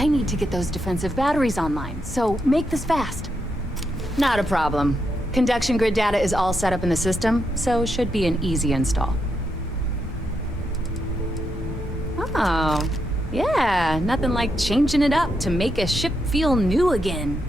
I need to get those defensive batteries online, so make this fast. Not a problem. Conduction grid data is all set up in the system, so should be an easy install. Oh, yeah, nothing like changing it up to make a ship feel new again.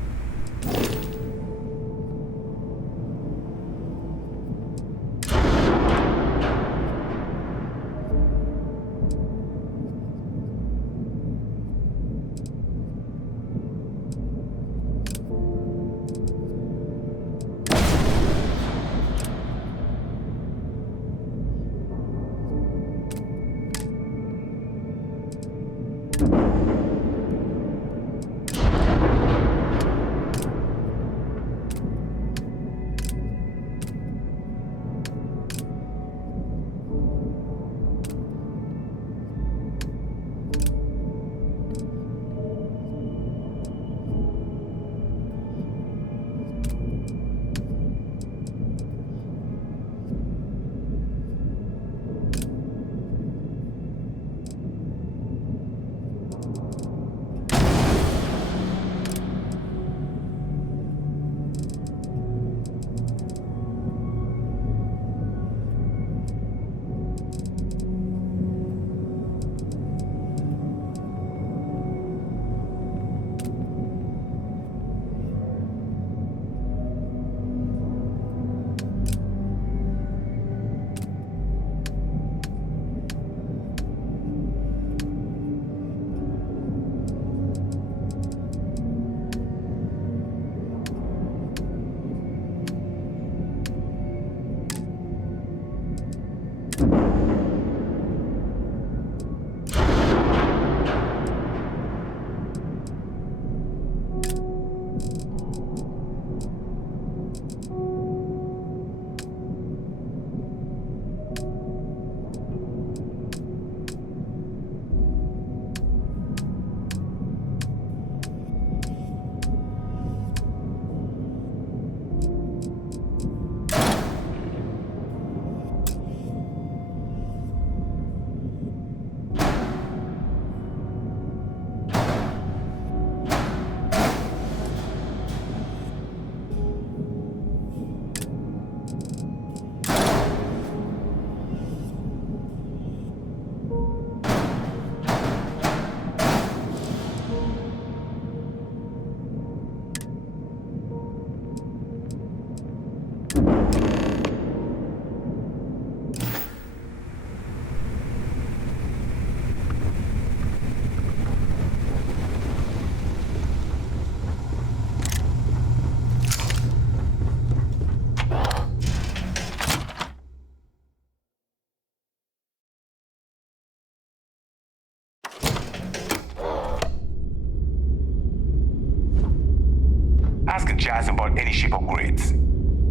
Ask Jazz about any ship upgrades.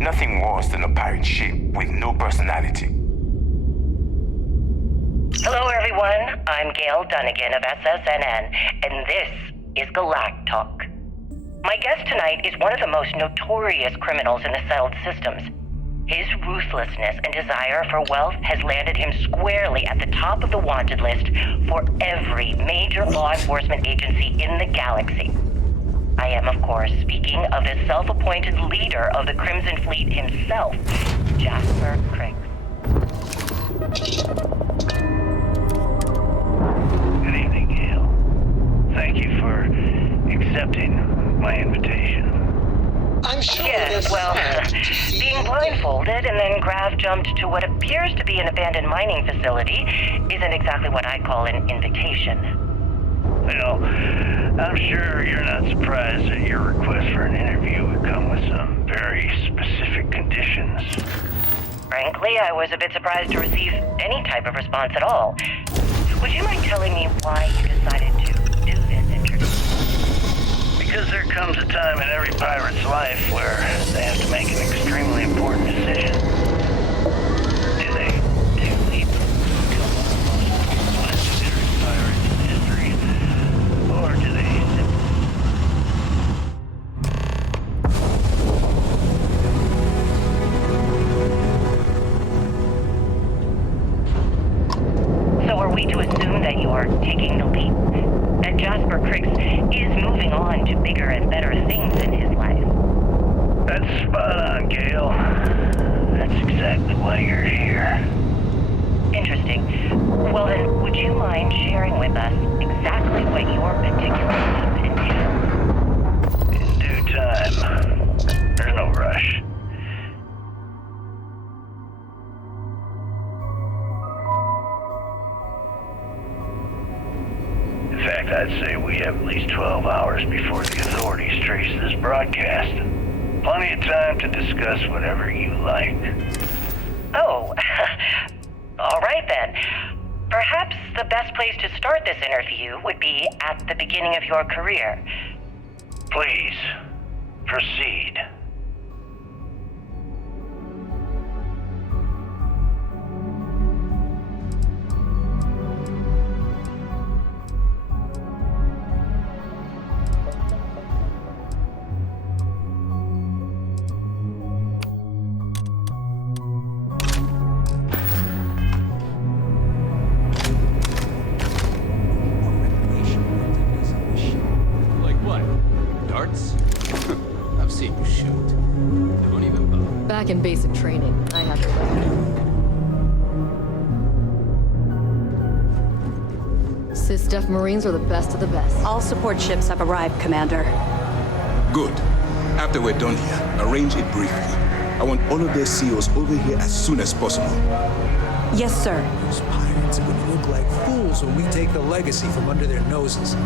Nothing worse than a pirate ship with no personality. Hello everyone, I'm Gail Dunnigan of SSNN, and this is Galactic Talk. My guest tonight is one of the most notorious criminals in the settled systems. His ruthlessness and desire for wealth has landed him squarely at the top of the wanted list for every major law enforcement agency in the galaxy. I am, of course, speaking of the self-appointed leader of the Crimson Fleet himself, Jasper Criggs. Good evening, Gail. Thank you for accepting my invitation. I'm sure Yes, well, being blindfolded and then grav-jumped to what appears to be an abandoned mining facility isn't exactly what I'd call an invitation. Well, I'm sure you're not surprised that your request for an interview would come with some very specific conditions. Frankly, I was a bit surprised to receive any type of response at all. Would you mind telling me why you decided to do this interview? Because there comes a time in every pirate's life where they have to make an extremely important decision. Do they take the leap and become one of the most legendary pirates in history? Or do they So are we to assume that you are taking the leap? That Jasper Criggs exactly why you're here. Interesting. Well then, would you mind sharing with us exactly what your particular needs entail? In due time. There's no rush. In fact, I'd say we have at least 12 hours before the authorities trace this broadcast. Plenty of time to discuss whatever you like. Oh, all right then. Perhaps the best place to start this interview would be at the beginning of your career. Please, proceed. Back in basic training, I had to learn. Sys-Def Marines are the best of the best. All support ships have arrived, Commander. Good. After we're done here, arrange it briefly. I want all of their CEOs over here as soon as possible. Yes, sir. Those pirates are gonna look like fools when we take the legacy from under their noses.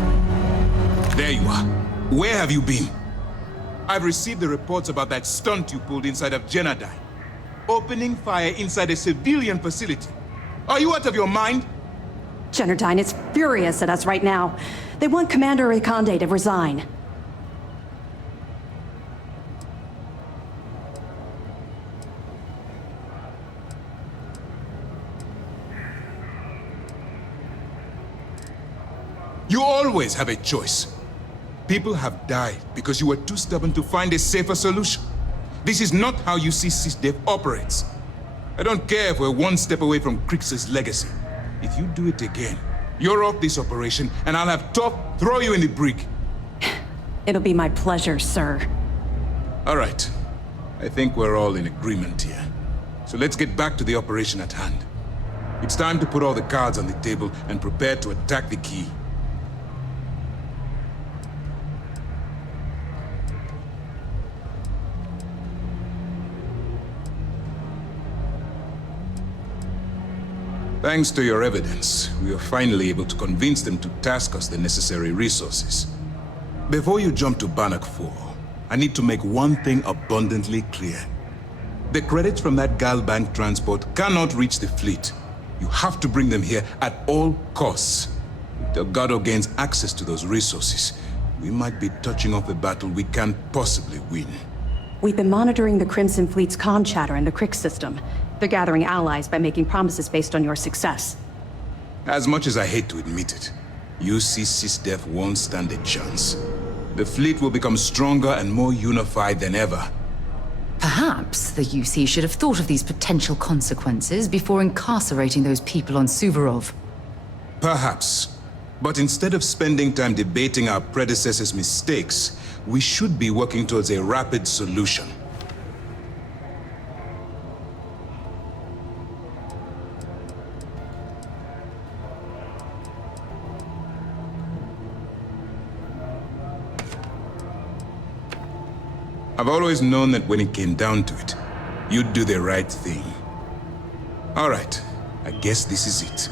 There you are. Where have you been? I've received the reports about that stunt you pulled inside of Genadine. Opening fire inside a civilian facility. Are you out of your mind? Genadine is furious at us right now. They want Commander Ikonde to resign. You always have a choice. People have died because you were too stubborn to find a safer solution. This is not how you see Sys-Def operates. I don't care if we're one step away from Crix's legacy. If you do it again, you're off this operation, and I'll have Toph throw you in the brig. It'll be my pleasure, sir. All right. I think we're all in agreement here. So let's get back to the operation at hand. It's time to put all the cards on the table and prepare to attack the key. Thanks to your evidence, we were finally able to convince them to task us the necessary resources. Before you jump to Bannock 4, I need to make one thing abundantly clear. The credits from that Galbank transport cannot reach the fleet. You have to bring them here at all costs. If Delgado gains access to those resources, we might be touching off a battle we can't possibly win. We've been monitoring the Crimson Fleet's comm chatter in the Crix system. They're gathering allies by making promises based on your success. As much as I hate to admit it, you see Sys-Def won't stand a chance. The fleet will become stronger and more unified than ever. Perhaps the UC should have thought of these potential consequences before incarcerating those people on Suvorov. Perhaps. But instead of spending time debating our predecessors' mistakes, we should be working towards a rapid solution. I've always known that when it came down to it, you'd do the right thing. All right, I guess this is it.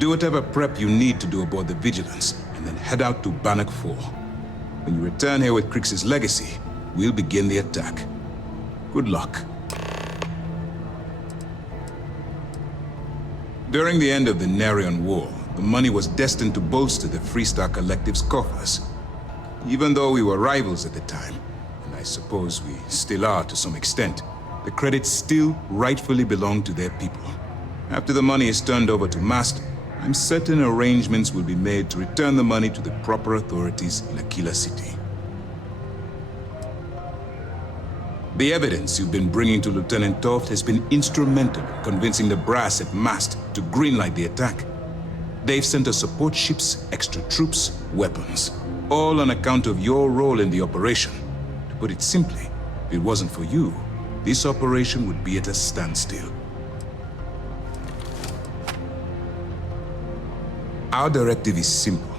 Do whatever prep you need to do aboard the Vigilance, and then head out to Bannock 4. When you return here with Crix's legacy, we'll begin the attack. Good luck. During the end of the Narion War, the money was destined to bolster the Freestar Collective's coffers. Even though we were rivals at the time, I suppose we still are to some extent, the credits still rightfully belong to their people. After the money is turned over to Master, I'm certain arrangements will be made to return the money to the proper authorities in Aquila City. The evidence you've been bringing to Lieutenant Toft has been instrumental in convincing the brass at Mast to greenlight the attack. They've sent us support ships, extra troops, weapons, all on account of your role in the operation. Put it simply, if it wasn't for you, this operation would be at a standstill. Our directive is simple.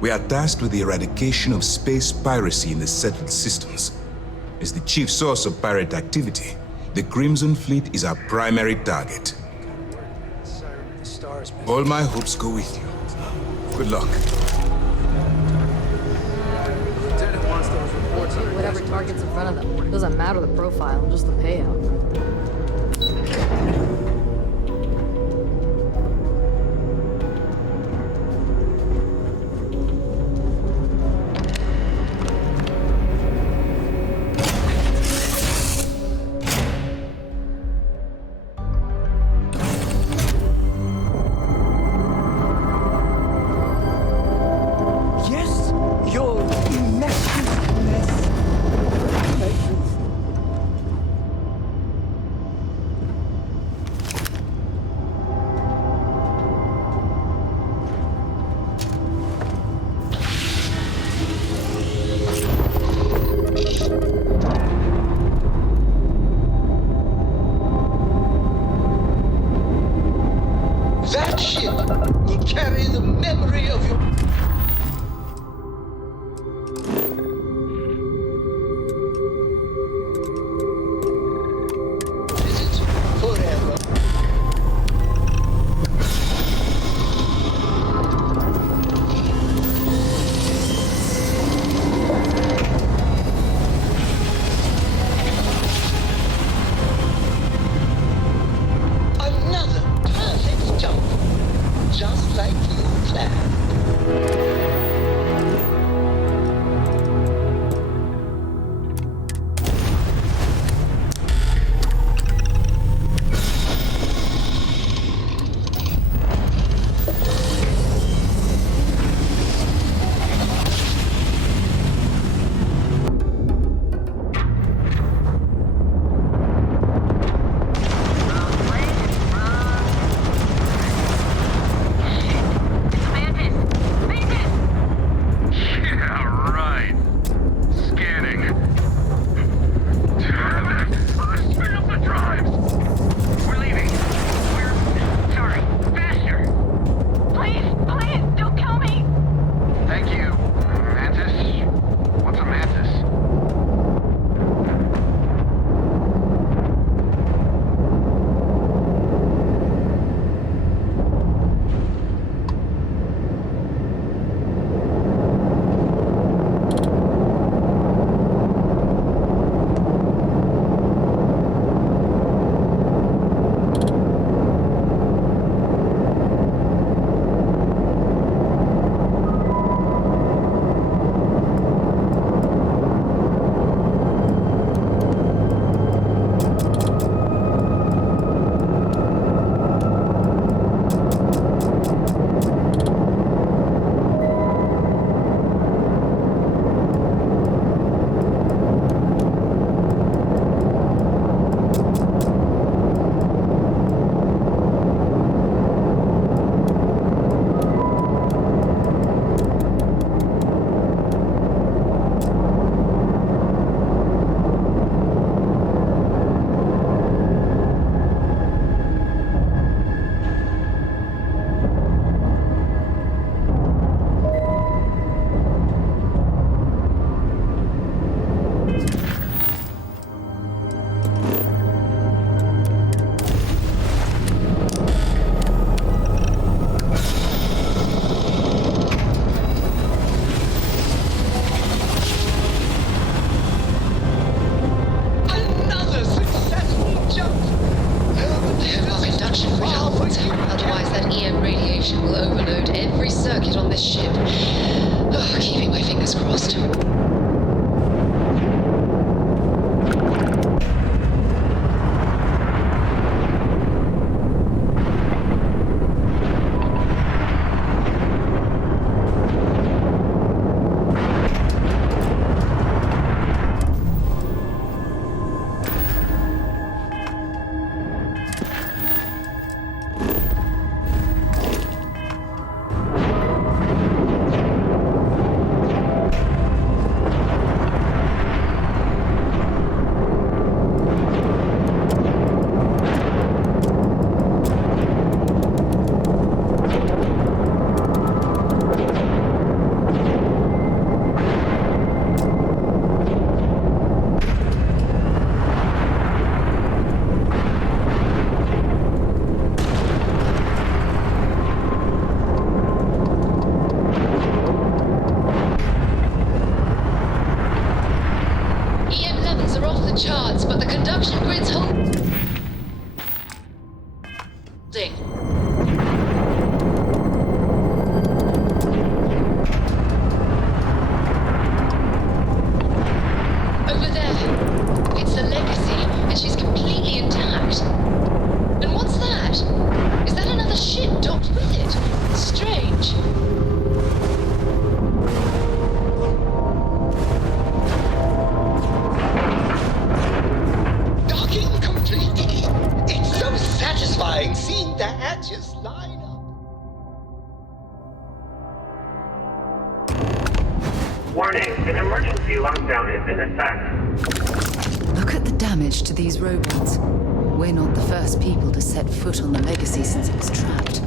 We are tasked with the eradication of space piracy in the settled systems. As the chief source of pirate activity, the Crimson Fleet is our primary target. All my hopes go with you. Good luck. Whatever target's in front of them. Doesn't matter the profile, just the payout. That ship will carry the memory of your... Visit forever. Another perfect jump. Just like you planned. Yeah, right. Scanning. Damn it! Speed up the drives! We're leaving. We're sorry. Faster! Please, don't kill me! Thank you. Mantis? What's a mantis? Another successful jump. There are conduction results. Otherwise, that EM radiation will overload every circuit on this ship. Oh, keeping my fingers crossed. Ding. Over there. It's the legacy, and she's completely intact. And what's that? Is that another ship docked with it? Strange. Docking complete. It's so satisfying seeing the hatches line up. Warning, an emergency lockdown is in effect. Look at the damage to these robots. We're not the first people to set foot on the legacy since it was trapped.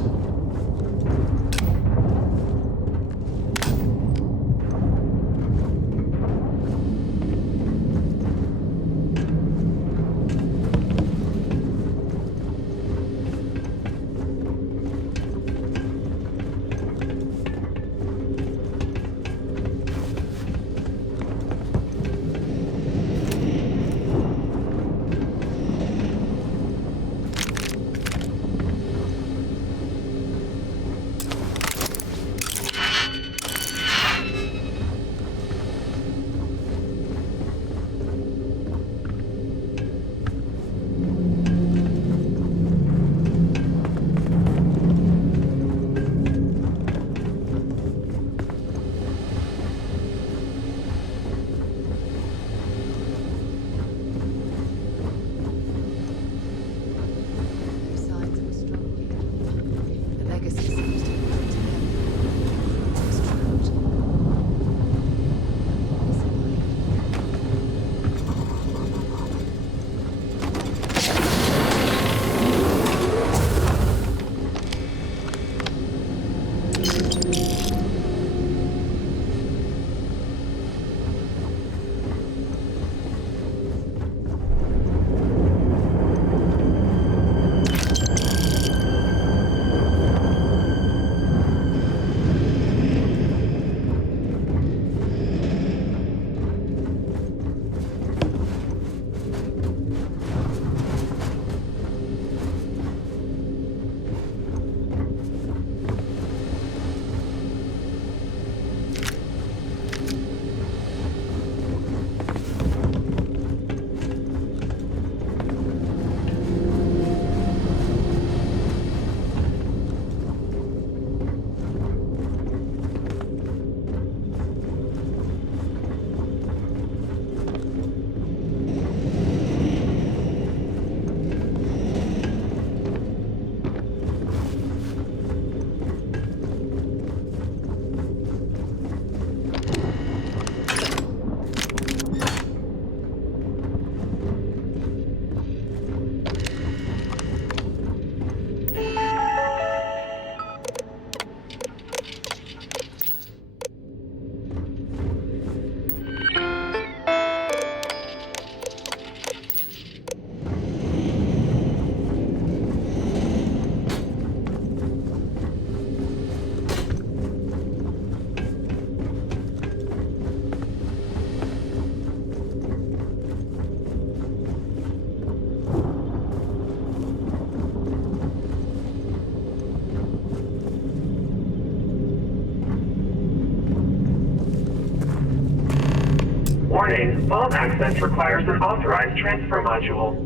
Warning, vault access requires an authorized transfer module.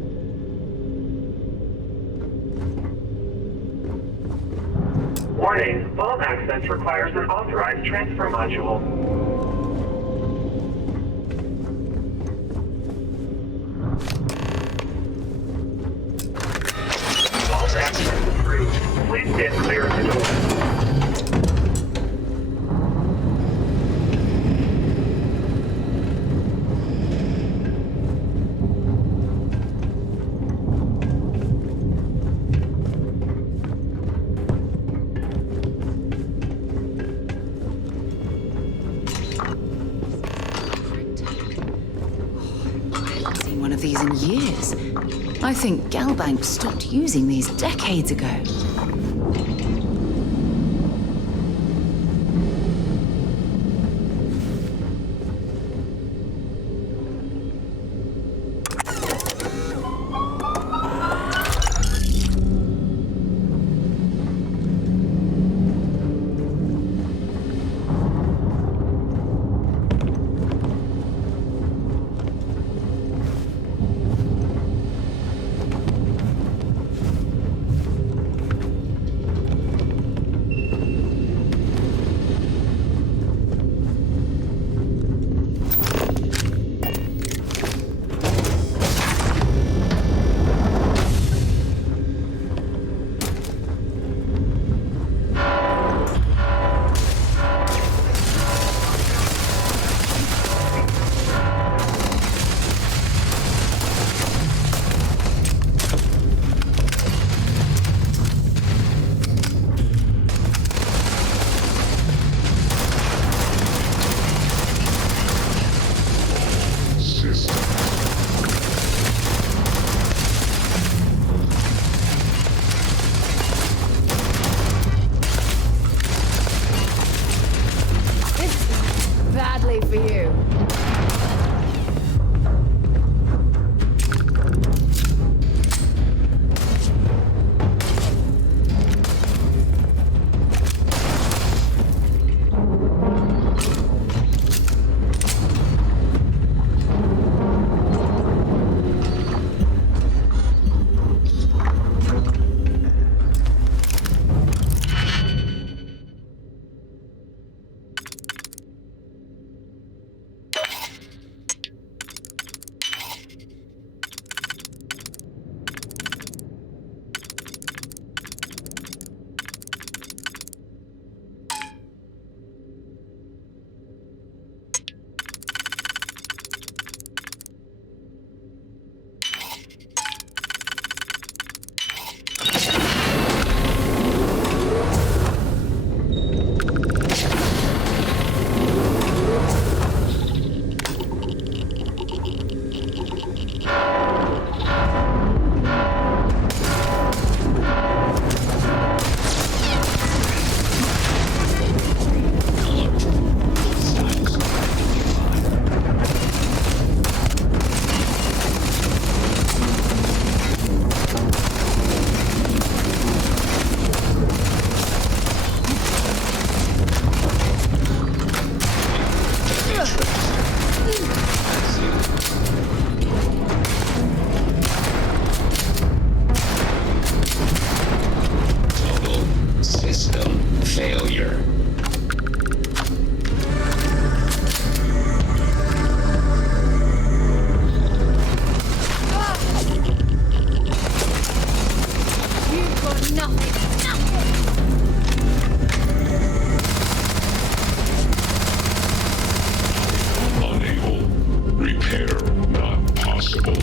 Warning, vault access requires an authorized transfer module. Vault access approved. Please stand clear of the door. I think Galbank stopped using these decades ago. Nothing. Nothing. Unable. Repair not possible.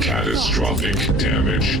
Catastrophic damage.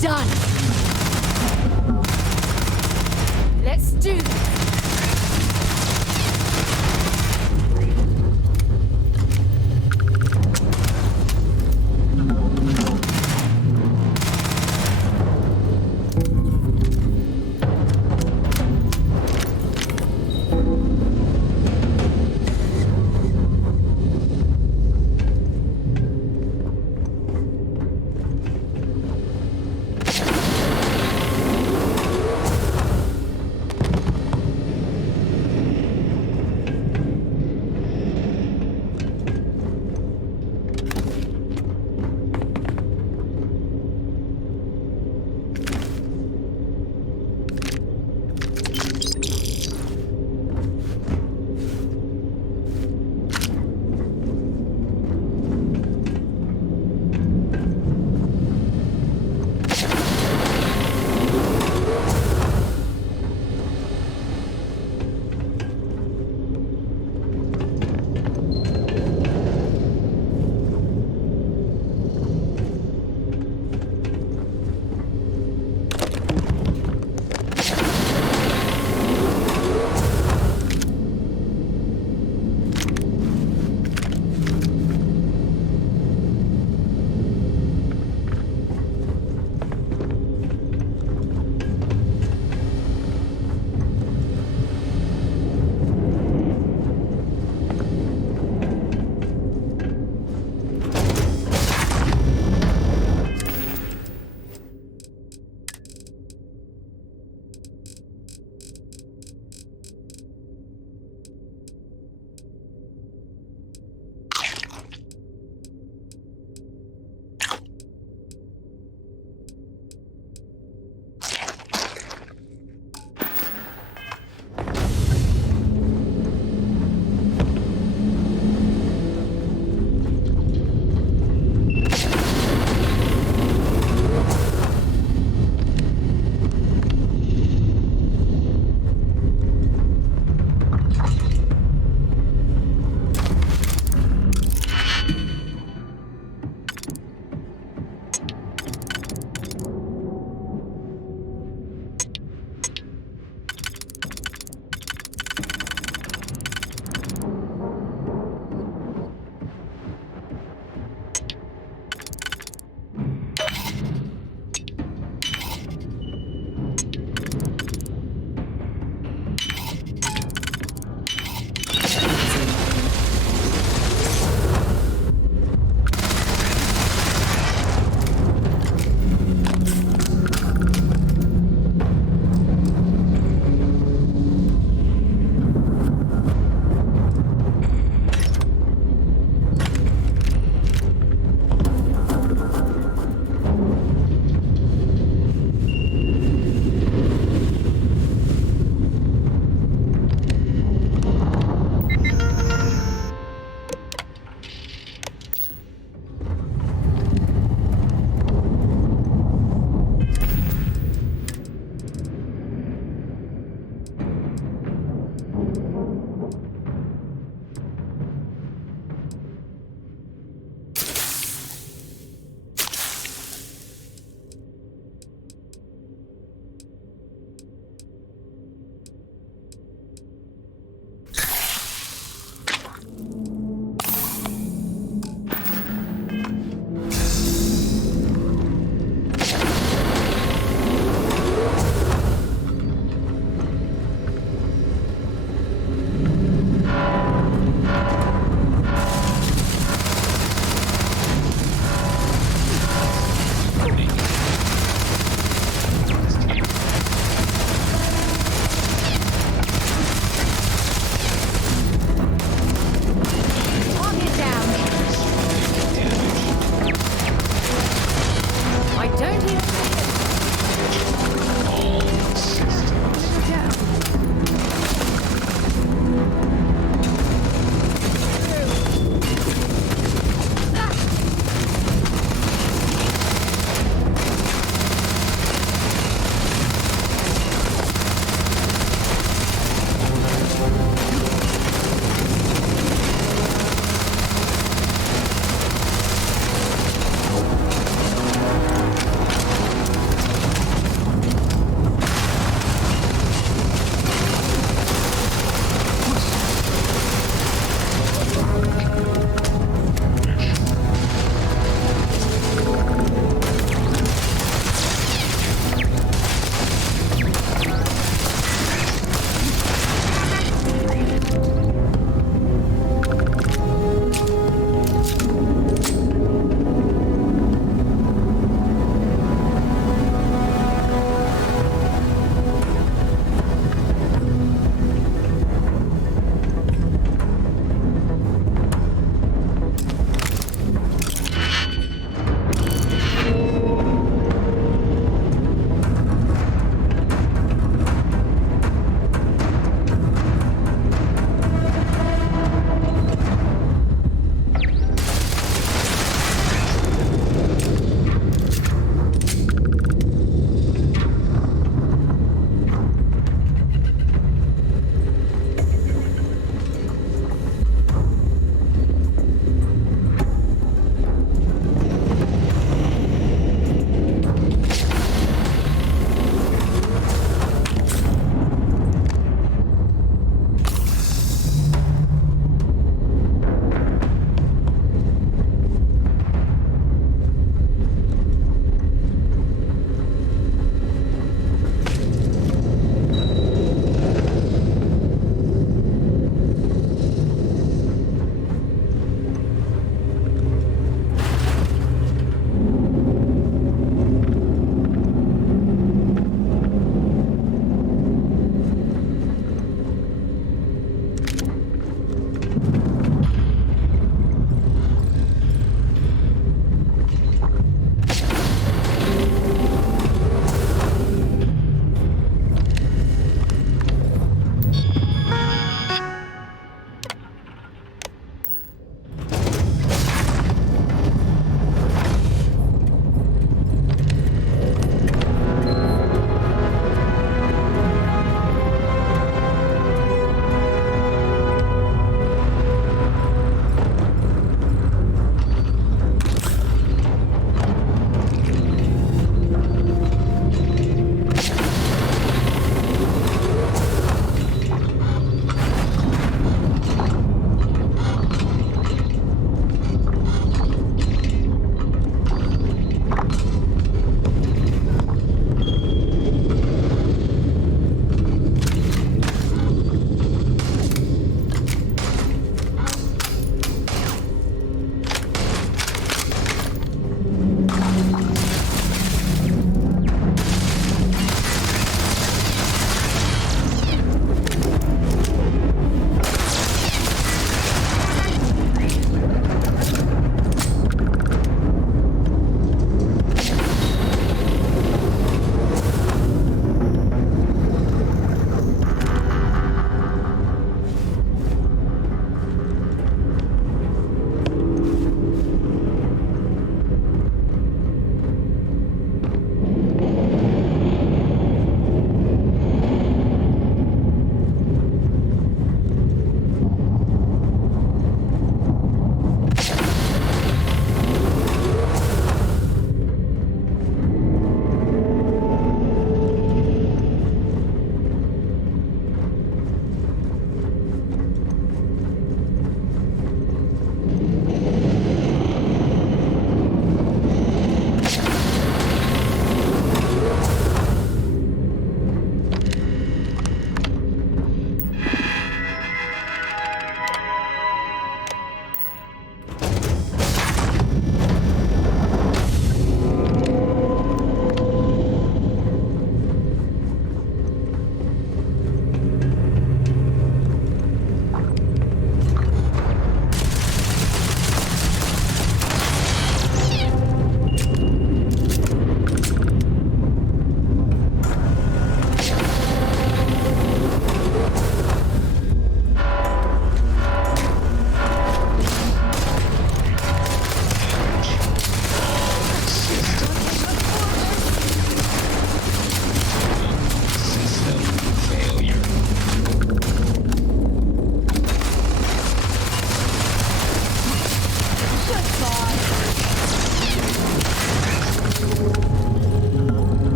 Done. Let's do this.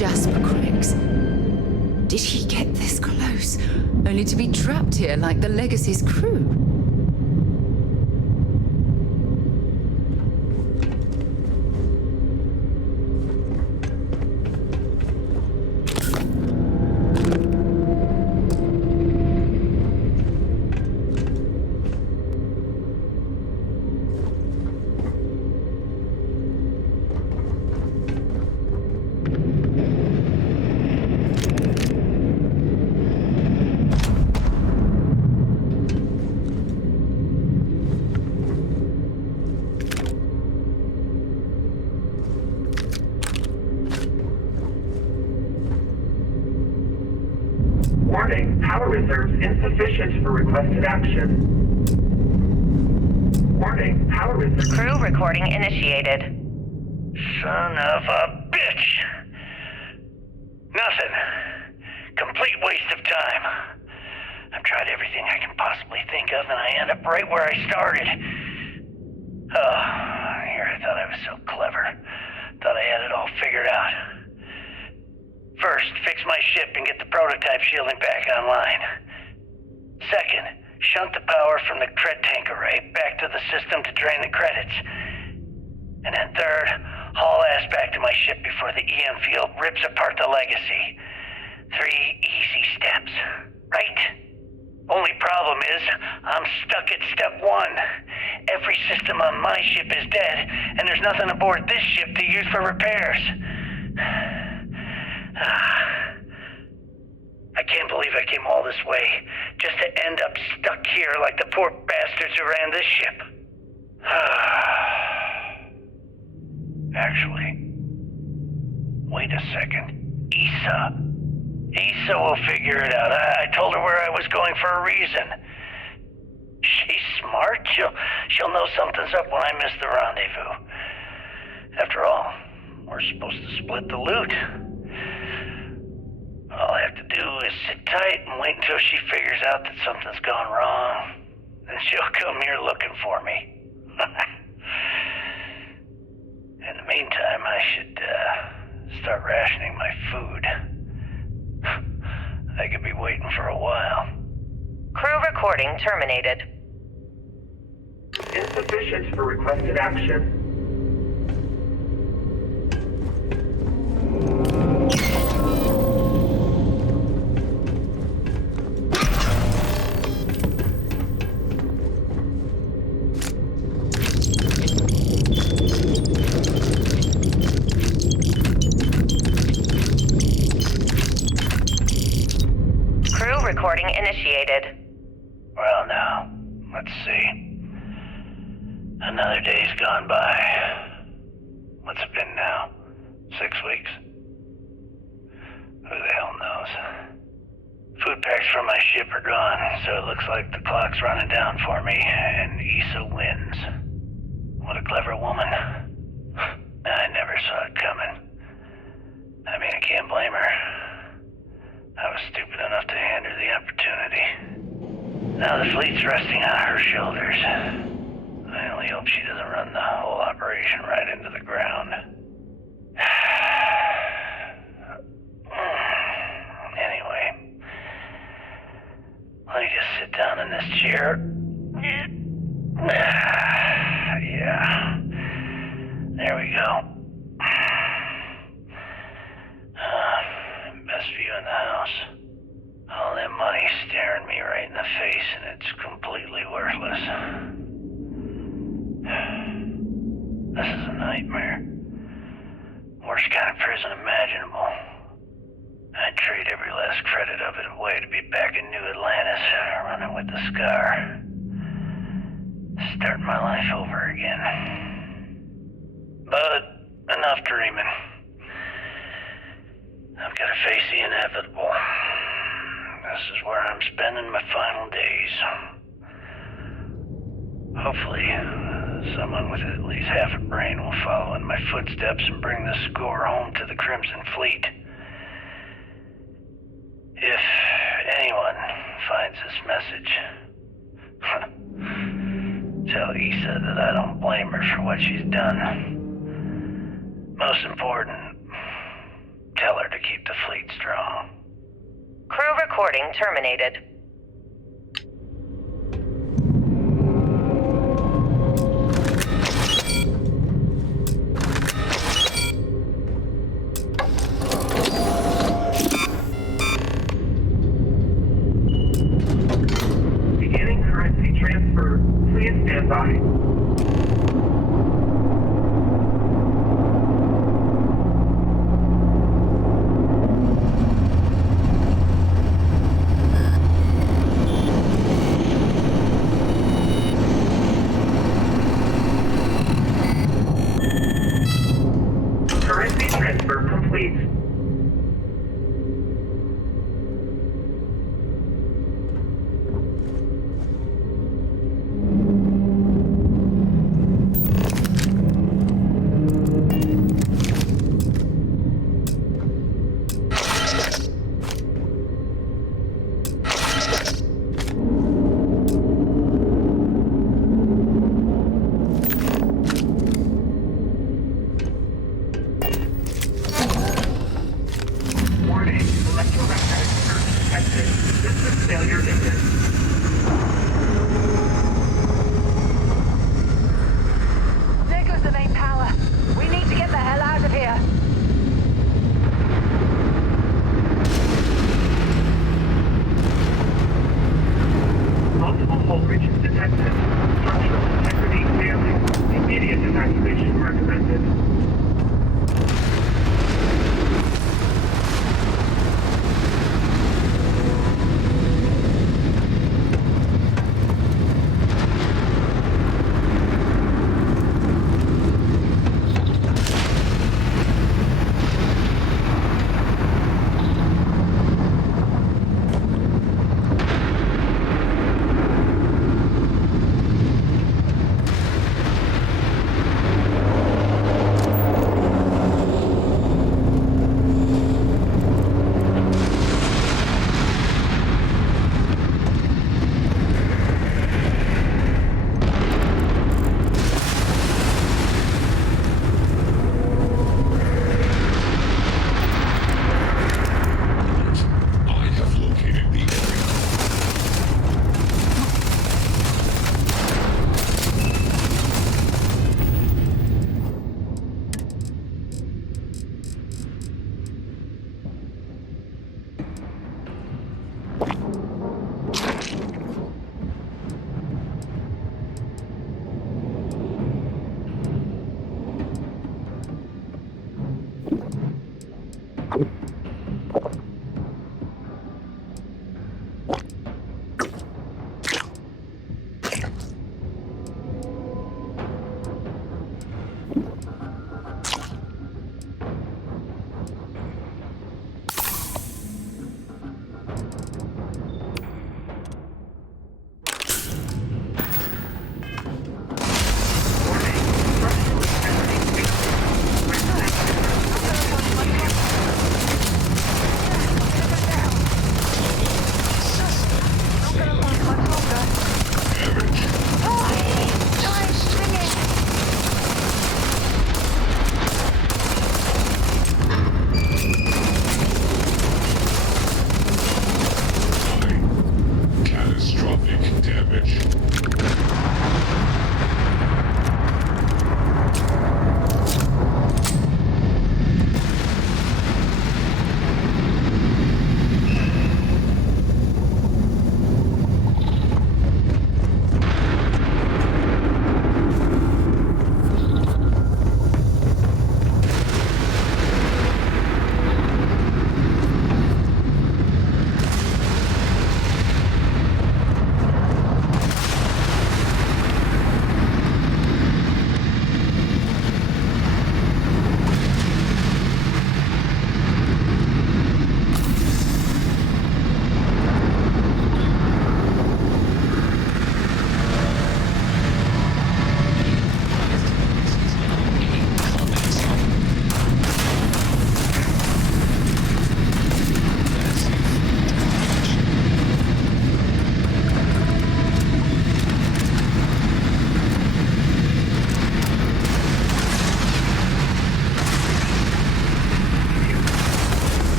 Jasper Craigs. Did he get this close, only to be trapped here like the Legacy's crew? Warning, power reserves insufficient for requested action. Warning, power reserves... Crew recording initiated. Son of a bitch! Nothing. Complete waste of time. I've tried everything I can possibly think of, and I end up right where I started. Oh, here I thought I was so clever. Thought I had it all figured out. First, fix my ship and get the prototype shielding back online. Second, shunt the power from the cred tank array back to the system to drain the credits. And then third, haul ass back to my ship before the EM field rips apart the Legacy. 3 easy steps, right? Only problem is, I'm stuck at step 1. Every system on my ship is dead, and there's nothing aboard this ship to use for repairs. I can't believe I came all this way just to end up stuck here like the poor bastards who ran this ship. Actually, wait a second. Issa will figure it out. I told her where I was going for a reason. She's smart. She'll know something's up when I miss the rendezvous. After all, we're supposed to split the loot. All I have to do is sit tight and wait until she figures out that something's gone wrong. Then she'll come here looking for me. In the meantime, I should start rationing my food. I could be waiting for a while. Crew recording terminated. Insufficient for requested action. Recording initiated. Well now, let's see. Another day's gone by. What's it been now? 6 weeks? Who the hell knows? Food packs from my ship are gone, so it looks like the clock's running down for me, and Issa wins. What a clever woman. I never saw it coming. I mean, I can't blame her. I was stupid enough to hand her the opportunity. Now the fleet's resting on her shoulders. I only hope she doesn't run the whole operation right into the ground. Anyway, let me just sit down in this chair. Yeah. There we go. Best view in the house. All that money staring me right in the face, and it's completely worthless. This is a nightmare. Worst kind of prison imaginable. I'd trade every last credit of it away to be back in New Atlantis, running with the Scar. Starting my life over again. But enough dreaming. I've got to face the inevitable. This is where I'm spending my final days. Hopefully, someone with at least half a brain will follow in my footsteps and bring the score home to the Crimson Fleet. If anyone finds this message, tell Issa that I don't blame her for what she's done. Most important, tell her to keep the fleet strong. Crew recording terminated. Beginning currency transfer. Please stand by. Currency transfer complete. Warning, electromagnetic surge detected. System failure imminent. There goes the main power. We need to get the hell out of here. Multiple voltages detected. Structural integrity failing. Immediate evacuation recommended. I have located the area.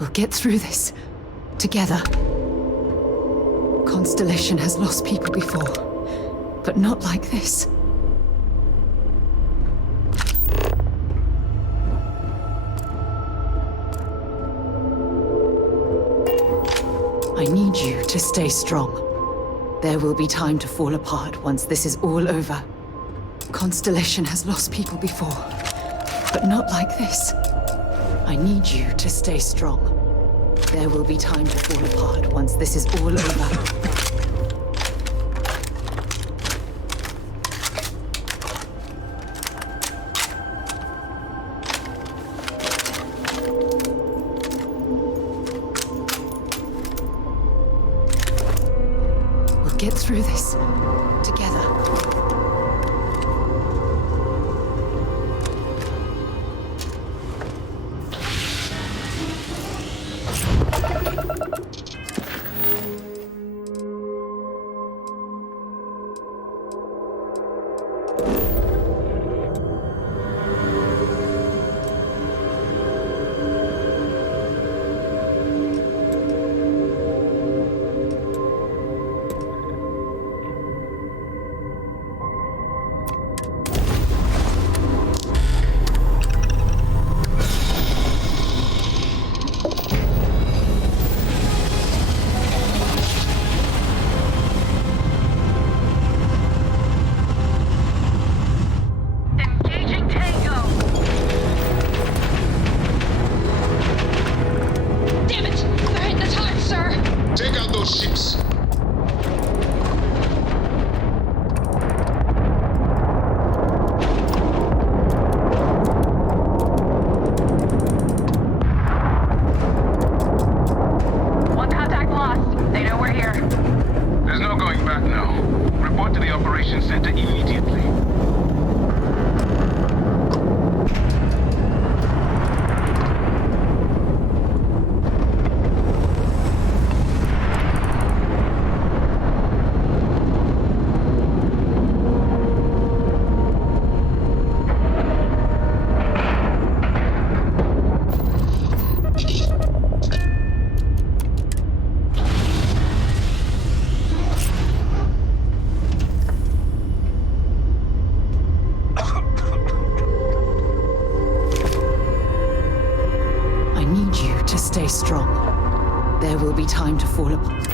We'll get through this. Together. Constellation has lost people before, but not like this. I need you to stay strong. There will be time to fall apart once this is all over. Constellation has lost people before, but not like this. I need you to stay strong. There will be time to fall apart once this is all over. We'll get through this together. Strong. There will be time to fall apart.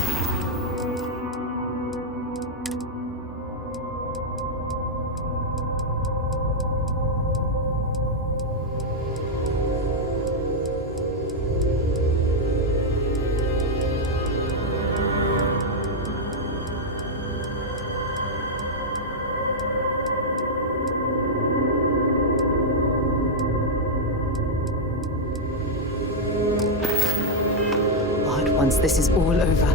Once this is all over.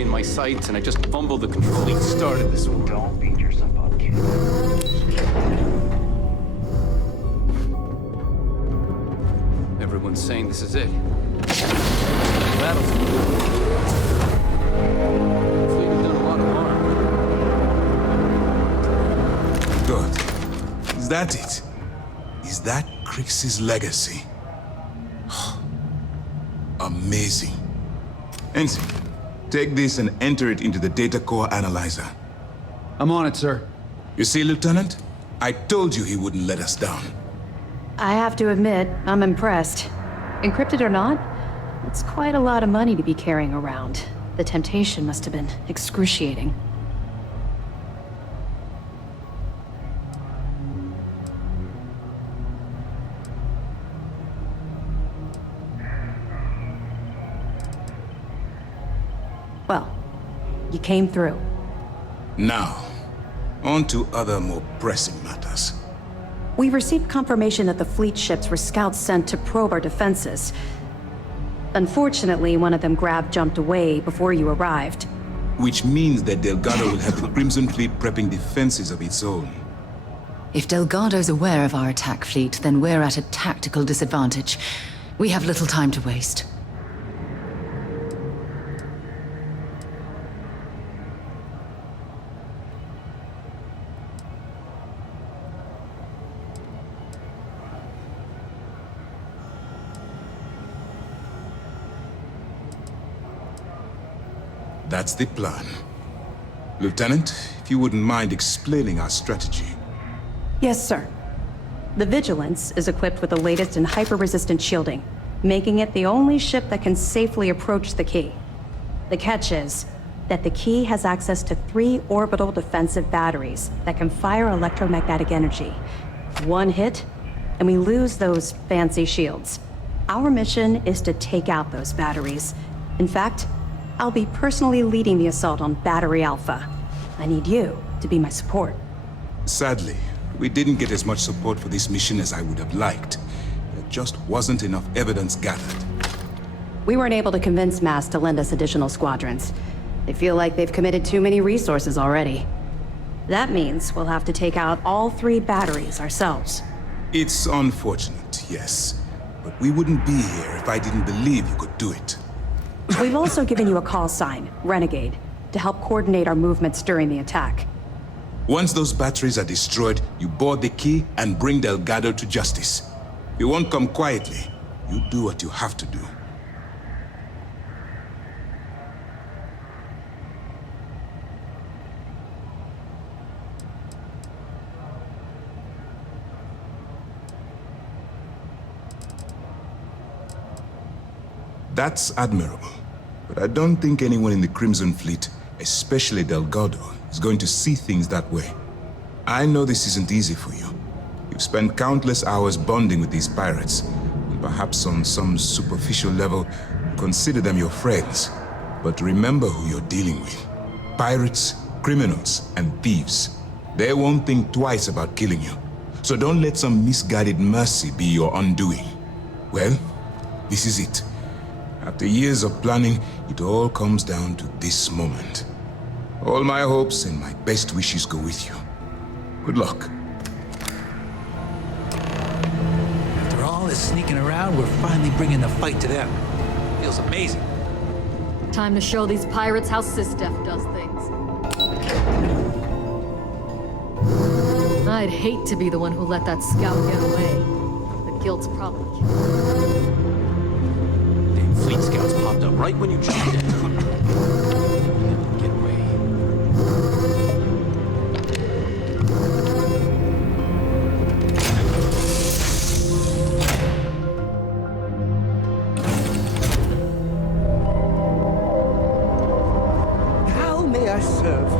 in my sights, and I just fumbled the control. He started this one. Don't beat yourself up, kid. Everyone's saying this is it. Battle's Hopefully we've done a lot of harm. Good. Is that it? Is that Crix's legacy? Amazing. Ensign, take this and enter it into the data core analyzer. I'm on it, sir. You see, Lieutenant? I told you he wouldn't let us down. I have to admit, I'm impressed. Encrypted or not, it's quite a lot of money to be carrying around. The temptation must have been excruciating. Well, you came through. Now, on to other more pressing matters. We received confirmation that the fleet ships were scouts sent to probe our defenses. Unfortunately, one of them jumped away before you arrived. Which means that Delgado will have the Crimson Fleet prepping defenses of its own. If Delgado's aware of our attack fleet, then we're at a tactical disadvantage. We have little time to waste. That's the plan. Lieutenant, if you wouldn't mind explaining our strategy. Yes, sir. The Vigilance is equipped with the latest in hyper-resistant shielding, making it the only ship that can safely approach the key. The catch is that the key has access to 3 orbital defensive batteries that can fire electromagnetic energy. One hit, and we lose those fancy shields. Our mission is to take out those batteries. In fact, I'll be personally leading the assault on Battery Alpha. I need you to be my support. Sadly, we didn't get as much support for this mission as I would have liked. There just wasn't enough evidence gathered. We weren't able to convince MAS to lend us additional squadrons. They feel like they've committed too many resources already. That means we'll have to take out all 3 batteries ourselves. It's unfortunate, yes. But we wouldn't be here if I didn't believe you could do it. We've also given you a call sign, Renegade, to help coordinate our movements during the attack. Once those batteries are destroyed, you board the key and bring Delgado to justice. You won't come quietly. You do what you have to do. That's admirable. But I don't think anyone in the Crimson Fleet, especially Delgado, is going to see things that way. I know this isn't easy for you. You've spent countless hours bonding with these pirates, and perhaps on some superficial level, consider them your friends. But remember who you're dealing with. Pirates, criminals, and thieves. They won't think twice about killing you. So don't let some misguided mercy be your undoing. Well, this is it. After years of planning, it all comes down to this moment. All my hopes and my best wishes go with you. Good luck. After all this sneaking around, we're finally bringing the fight to them. Feels amazing. Time to show these pirates how SysDef does things. I'd hate to be the one who let that scout get away. The guilt's probably Fleet scouts popped up right when you jumped in. Get away. How may I serve?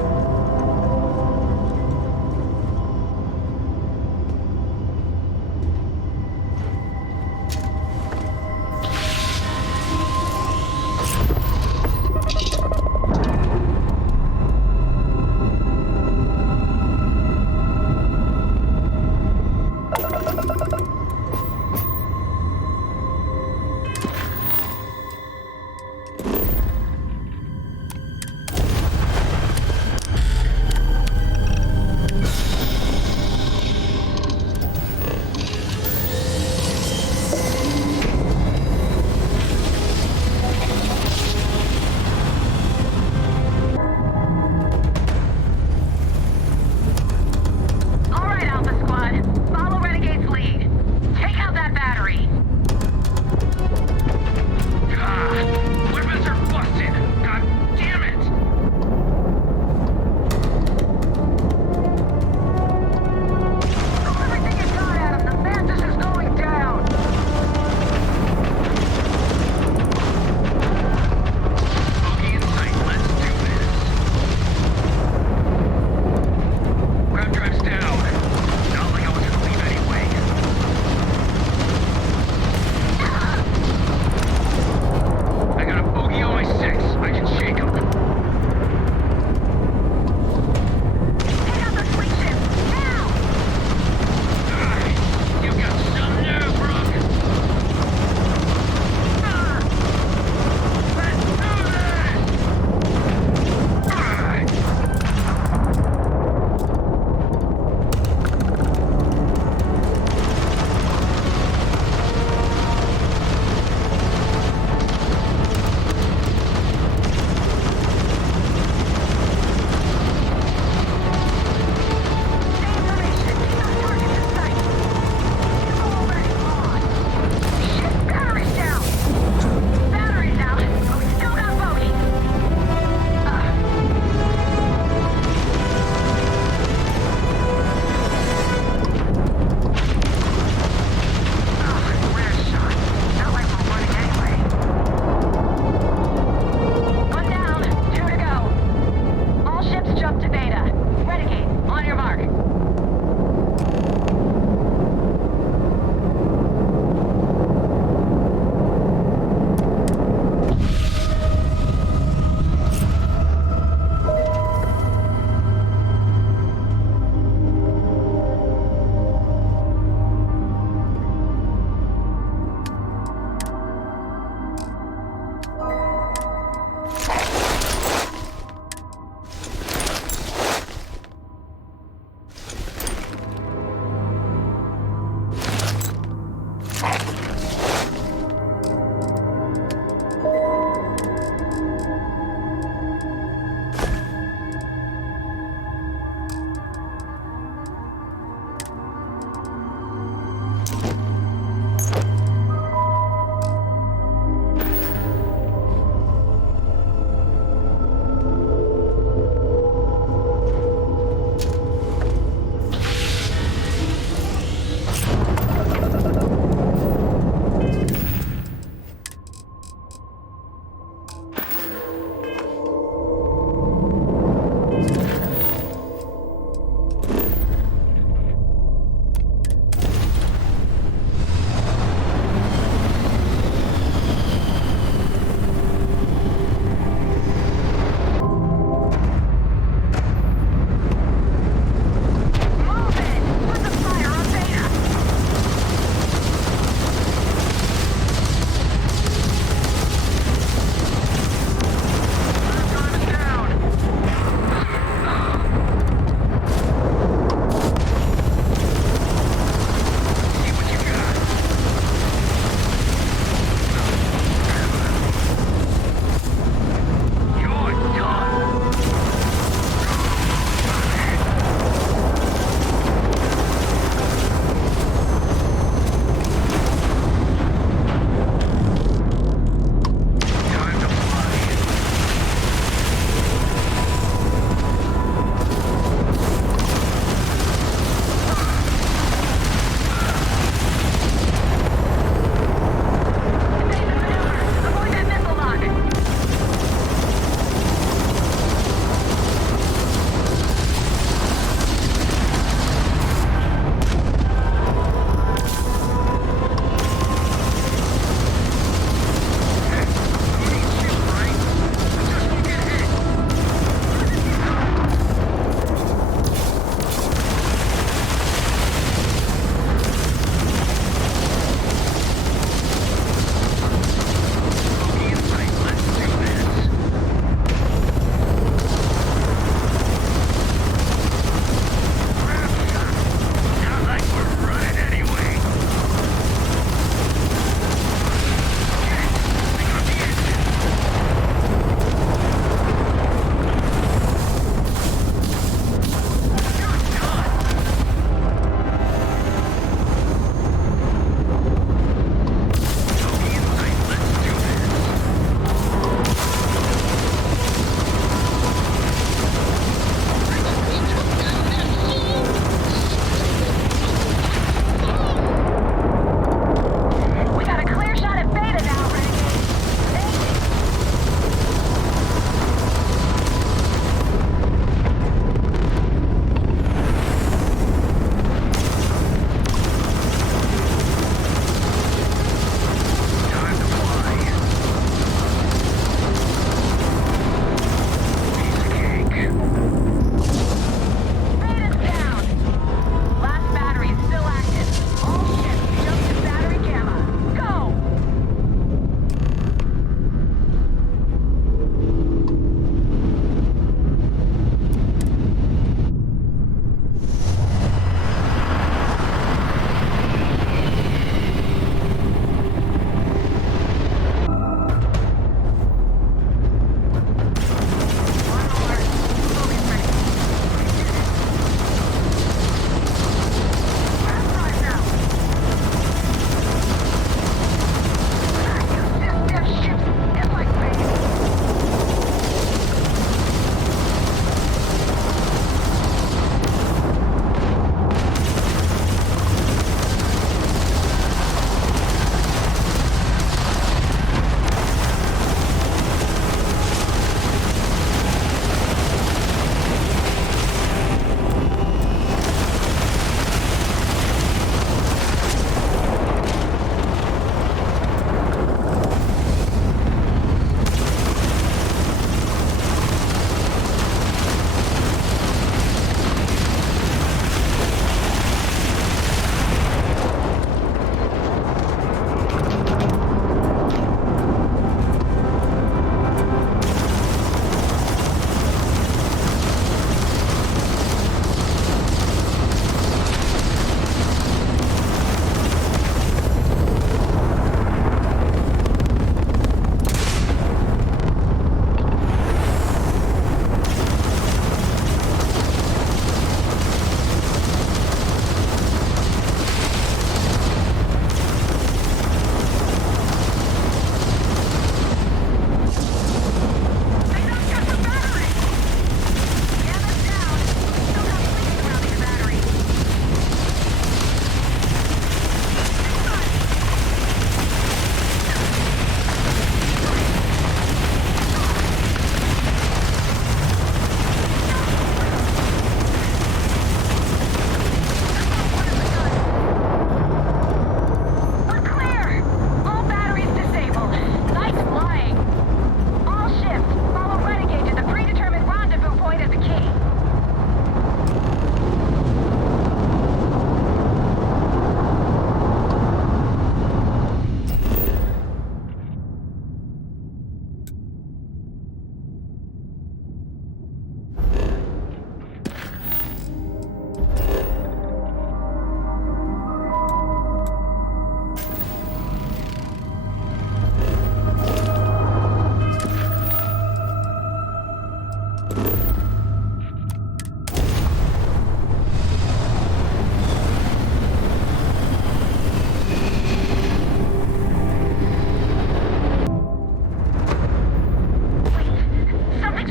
Something's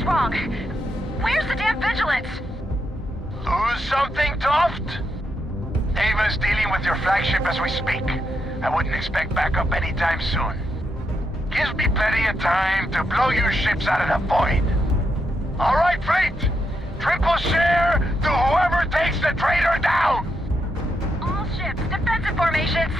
wrong. Where's the damn vigilance? Lose something, Toft? Ava's dealing with your flagship as we speak. I wouldn't expect backup anytime soon. Gives me plenty of time to blow your ships out of the void. All right, Freight! Triple share to whoever takes the traitor down! All ships, defensive formations!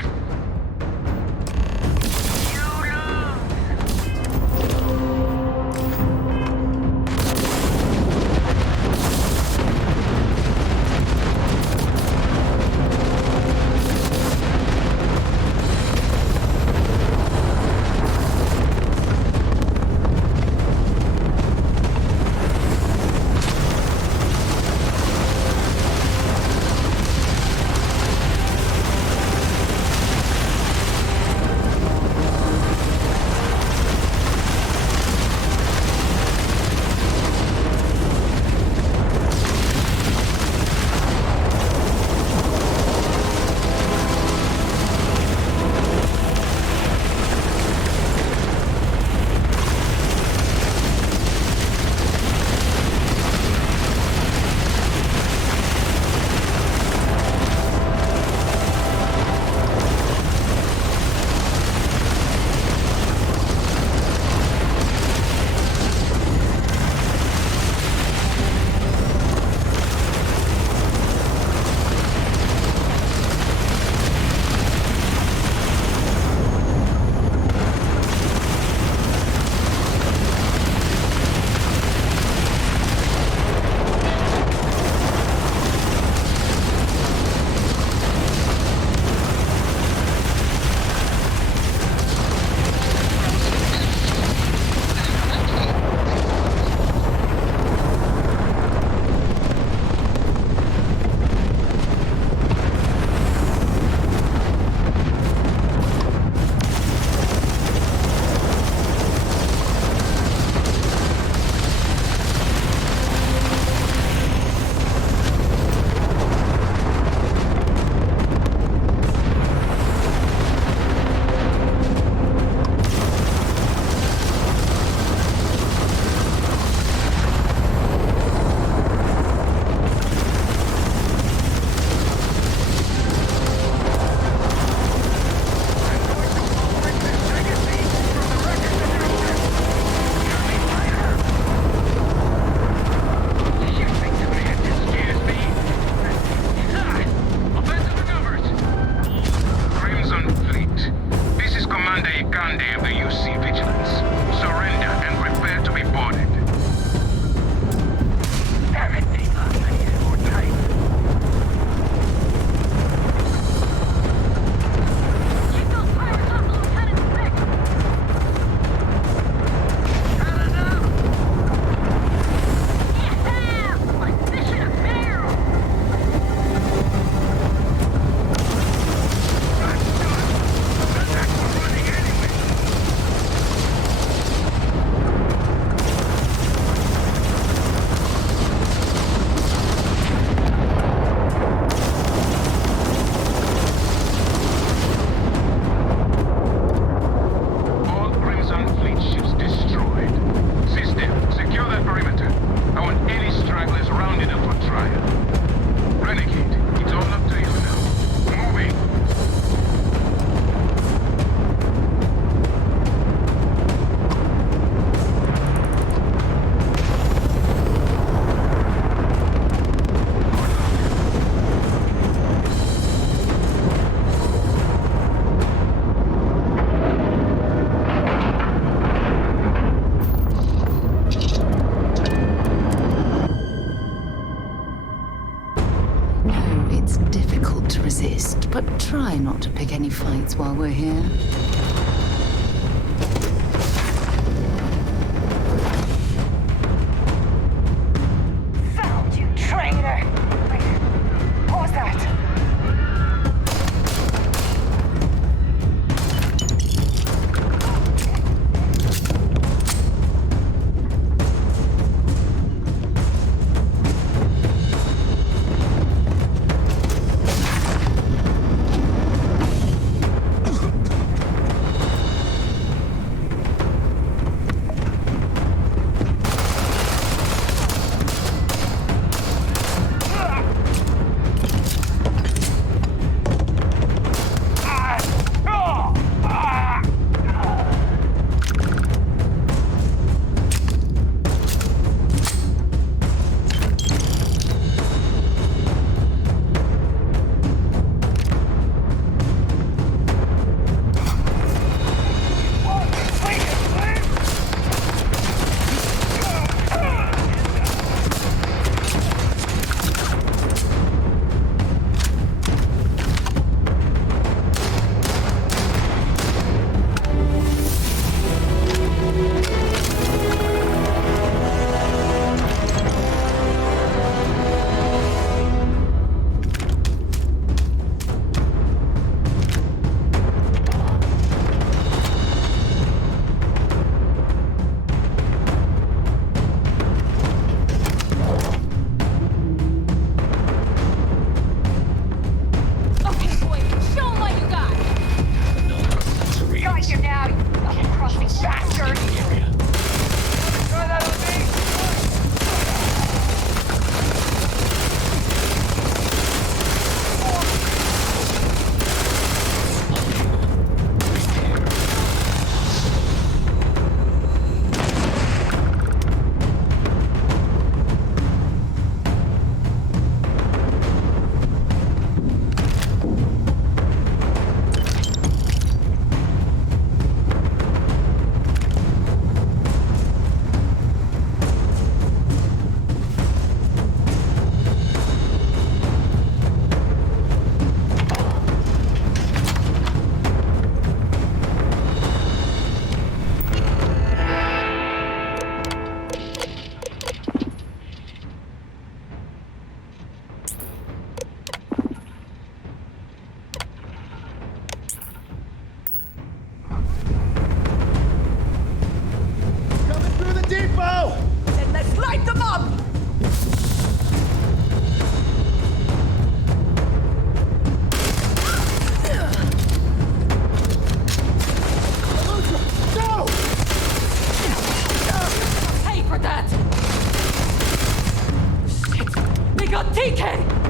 But try not to pick any fights while we're here. Found you, traitor! Wait, what was that? got TK!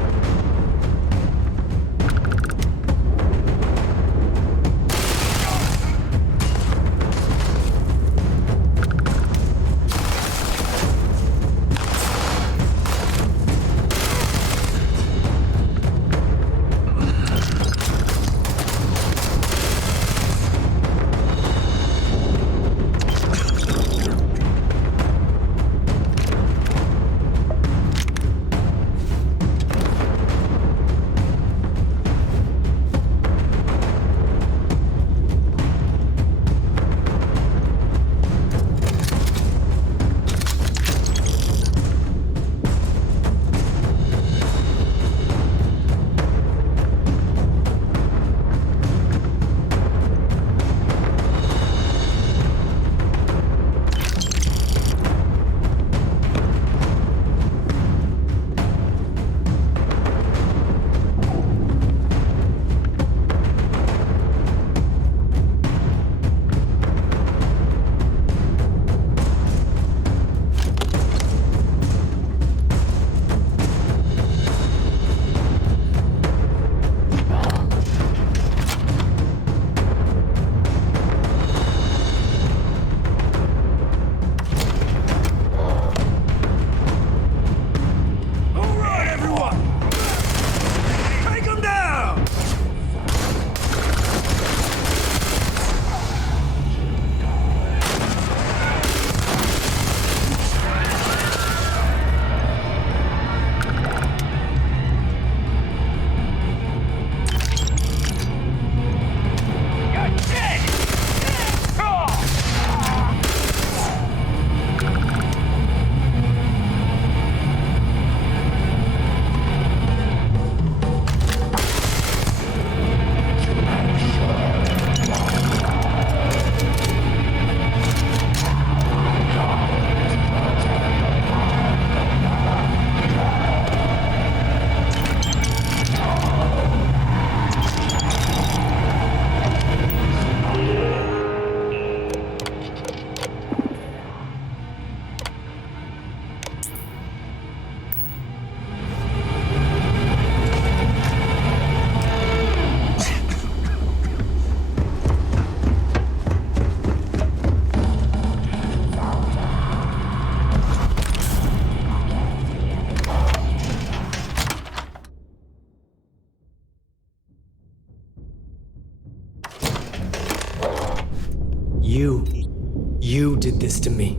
You did this to me.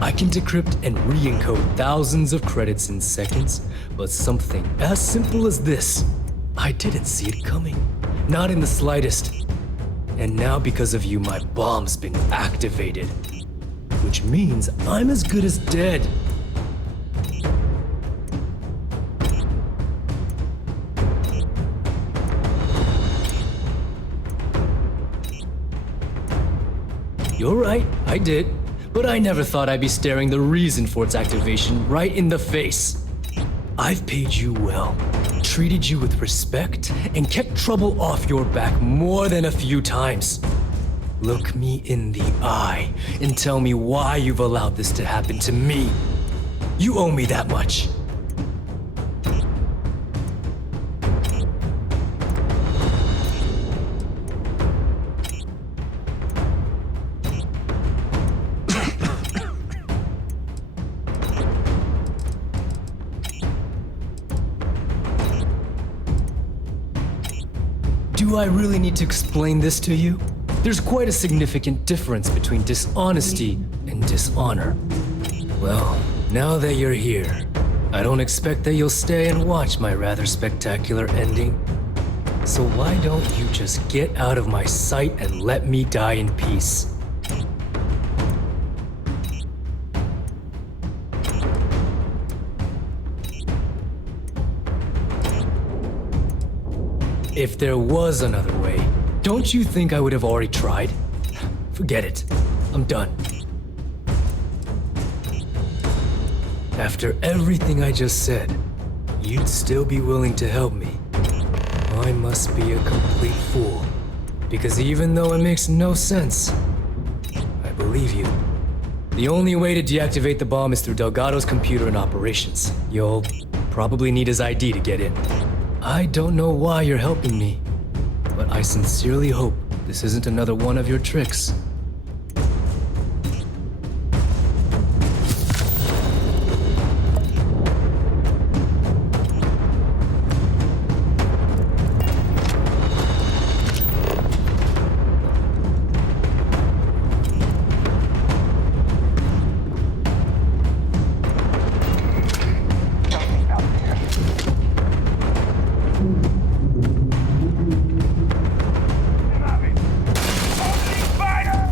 I can decrypt and re-encode thousands of credits in seconds, but something as simple as this, I didn't see it coming. Not in the slightest. And now because of you, my bomb's been activated. Which means I'm as good as dead. You're right, I did. But I never thought I'd be staring the reason for its activation right in the face. I've paid you well, treated you with respect, and kept trouble off your back more than a few times. Look me in the eye and tell me why you've allowed this to happen to me. You owe me that much. Do I really need to explain this to you? There's quite a significant difference between dishonesty and dishonor. Well, now that you're here, I don't expect that you'll stay and watch my rather spectacular ending. So why don't you just get out of my sight and let me die in peace? If there was another way, don't you think I would have already tried? Forget it. I'm done. After everything I just said, you'd still be willing to help me. I must be a complete fool. Because even though it makes no sense, I believe you. The only way to deactivate the bomb is through Delgado's computer and operations. You'll probably need his ID to get in. I don't know why you're helping me, but I sincerely hope this isn't another one of your tricks. Spider!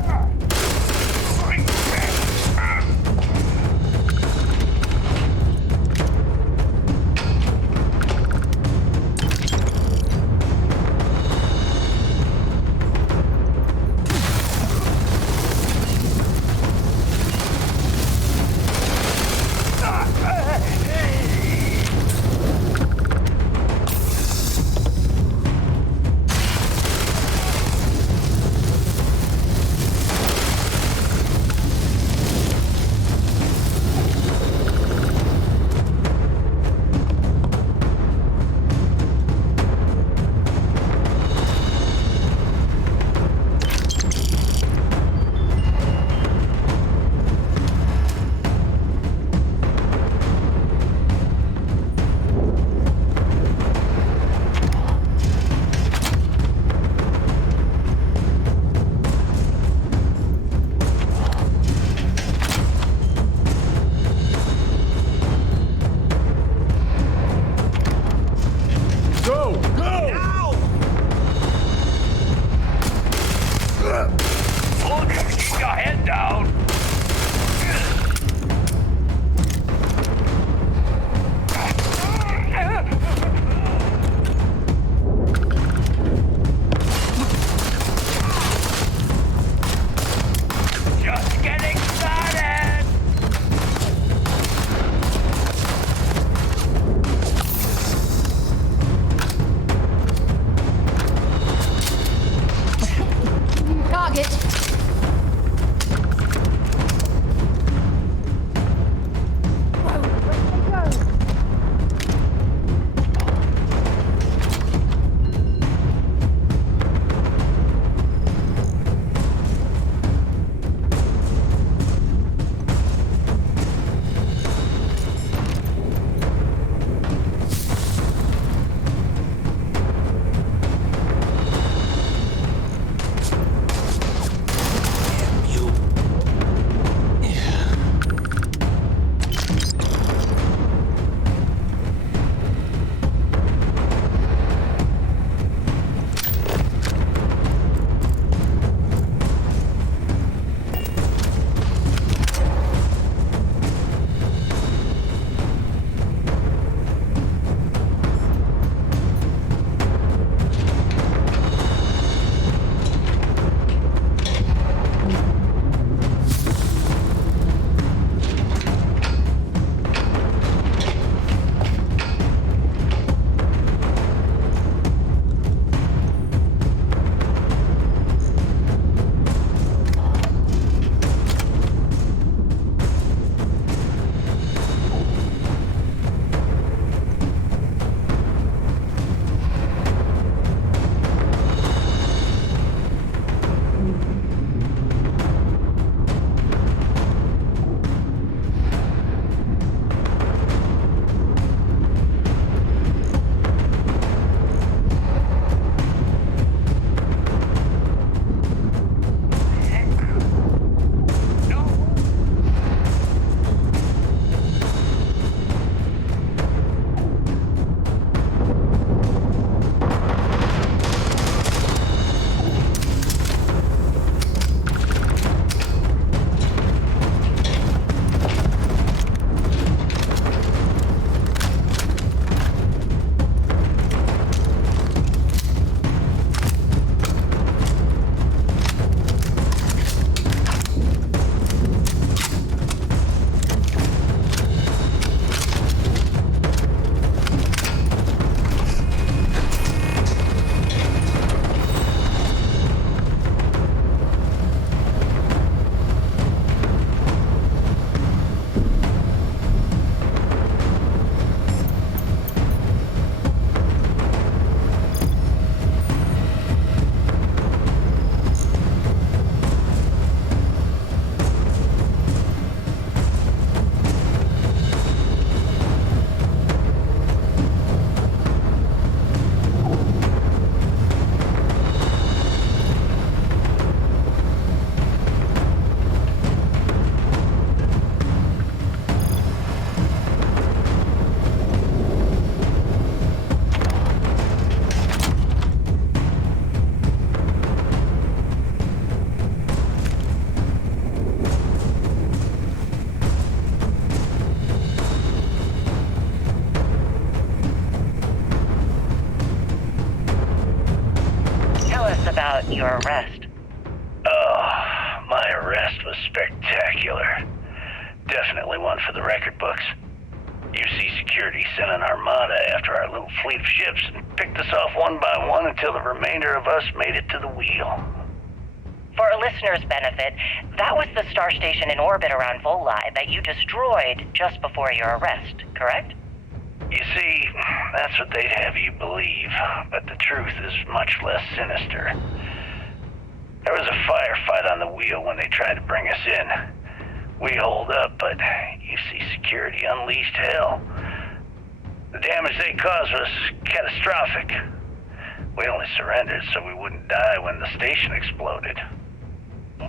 your arrest. Oh, my arrest was spectacular. Definitely one for the record books. UC Security sent an armada after our little fleet of ships and picked us off one by one until the remainder of us made it to the wheel. For our listeners' benefit, that was the star station in orbit around Voli that you destroyed just before your arrest, correct? You see, that's what they'd have you believe, but the truth is much less sinister. There was a firefight on the wheel when they tried to bring us in. We holed up, but UC Security unleashed hell. The damage they caused was catastrophic. We only surrendered so we wouldn't die when the station exploded.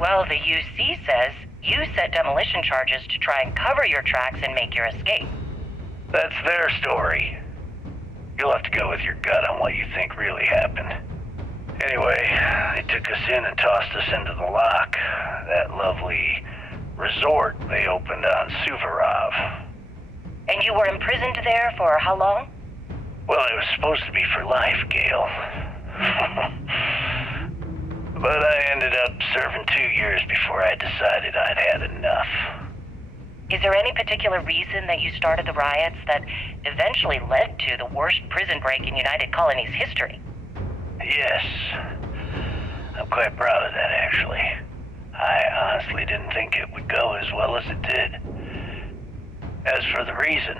Well, the UC says you set demolition charges to try and cover your tracks and make your escape. That's their story. You'll have to go with your gut on what you think really happened. Anyway, they took us in and tossed us into the lock. That lovely resort they opened on Suvorov. And you were imprisoned there for how long? Well, it was supposed to be for life, Gail. But I ended up serving 2 years before I decided I'd had enough. Is there any particular reason that you started the riots that eventually led to the worst prison break in United Colonies history? Yes. I'm quite proud of that, actually. I honestly didn't think it would go as well as it did. As for the reason,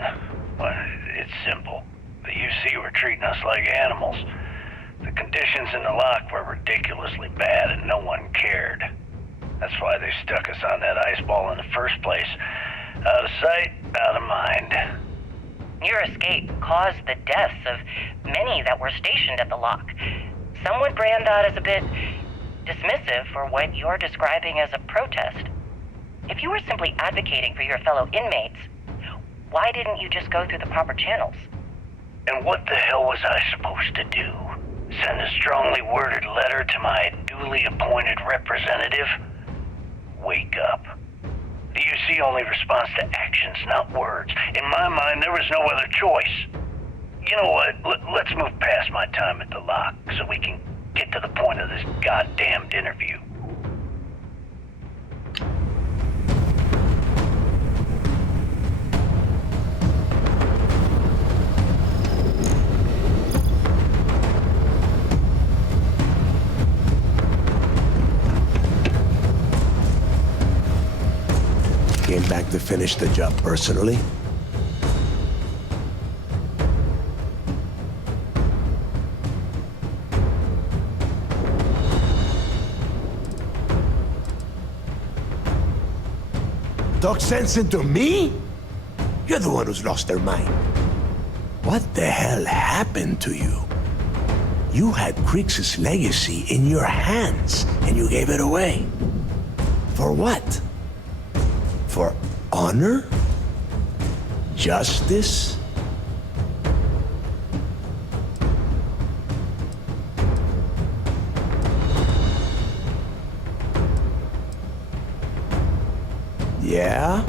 well, it's simple. The UC were treating us like animals. The conditions in the lock were ridiculously bad and no one cared. That's why they stuck us on that ice ball in the first place. Out of sight, out of mind. Your escape caused the deaths of many that were stationed at the lock. Some would brand that as a bit dismissive for what you're describing as a protest. If you were simply advocating for your fellow inmates, why didn't you just go through the proper channels? And what the hell was I supposed to do? Send a strongly worded letter to my duly appointed representative? Wake up. The UC only responds to actions, not words. In my mind, there was no other choice. You know what? Let's move past my time at the lock so we can get to the point of this goddamned interview. Came back to finish the job personally? Talk sense into me? You're the one who's lost their mind. What the hell happened to you? You had Krix's legacy in your hands, and you gave it away. For what? For honor? Justice? Yeah?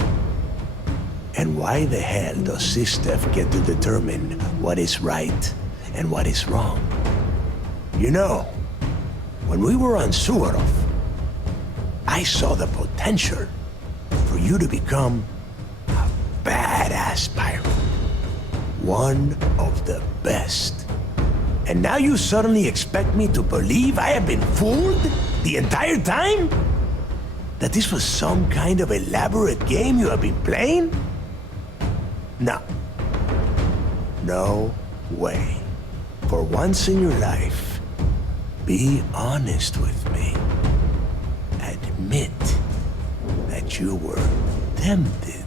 And why the hell does Sistef get to determine what is right and what is wrong? You know, when we were on Suvorov, I saw the potential for you to become a badass pirate. One of the best. And now you suddenly expect me to believe I have been fooled the entire time? That this was some kind of elaborate game you have been playing? No. No way. For once in your life, be honest with me. Admit that you were tempted.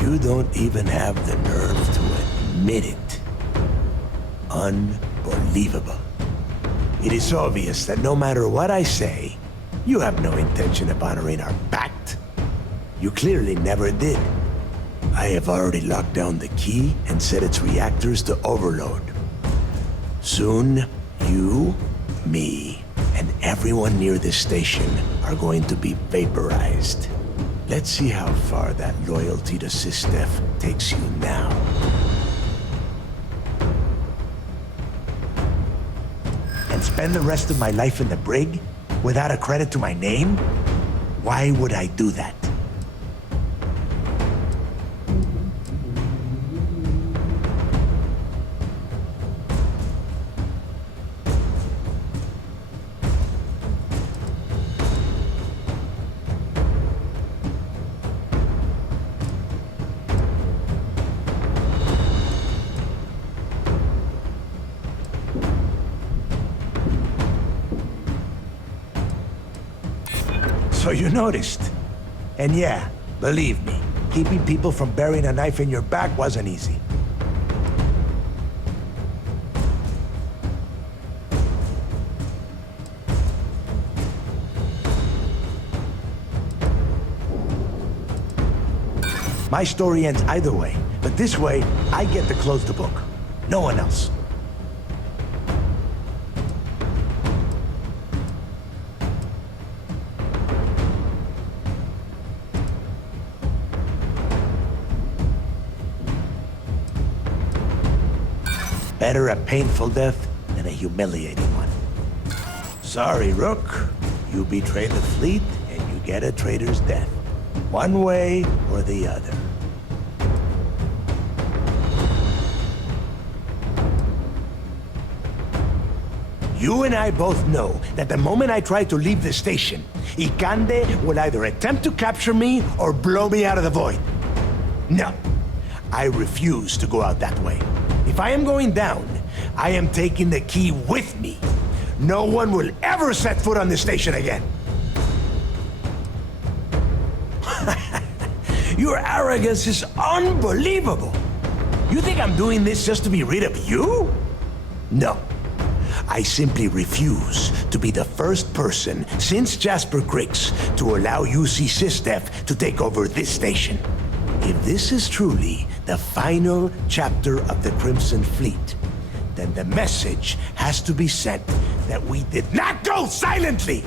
You don't even have the nerve to admit it. Unbelievable. It is obvious that no matter what I say, you have no intention of honoring our pact. You clearly never did. I have already locked down the key and set its reactors to overload. Soon, you, me, and everyone near this station are going to be vaporized. Let's see how far that loyalty to Sistef takes you now. spend the rest of my life in the brig without a credit to my name? Why would I do that? So you noticed. And yeah, believe me, keeping people from burying a knife in your back wasn't easy. My story ends either way, but this way, I get to close the book. No one else. Better a painful death than a humiliating one. Sorry, Rook. You betray the fleet, and you get a traitor's death. One way or the other. You and I both know that the moment I try to leave the station, Ikande will either attempt to capture me or blow me out of the void. No, I refuse to go out that way. If I am going down, I am taking the key with me. No one will ever set foot on this station again. Your arrogance is unbelievable. You think I'm doing this just to be rid of you? No. I simply refuse to be the first person since Jasper Griggs to allow UC Sistef to take over this station. If this is truly the final chapter of the Crimson Fleet, then the message has to be sent that we did not go silently!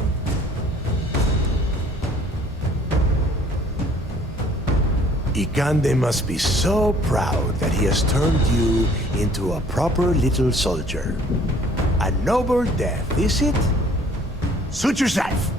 Ikande must be so proud that he has turned you into a proper little soldier. A noble death, is it? Suit yourself!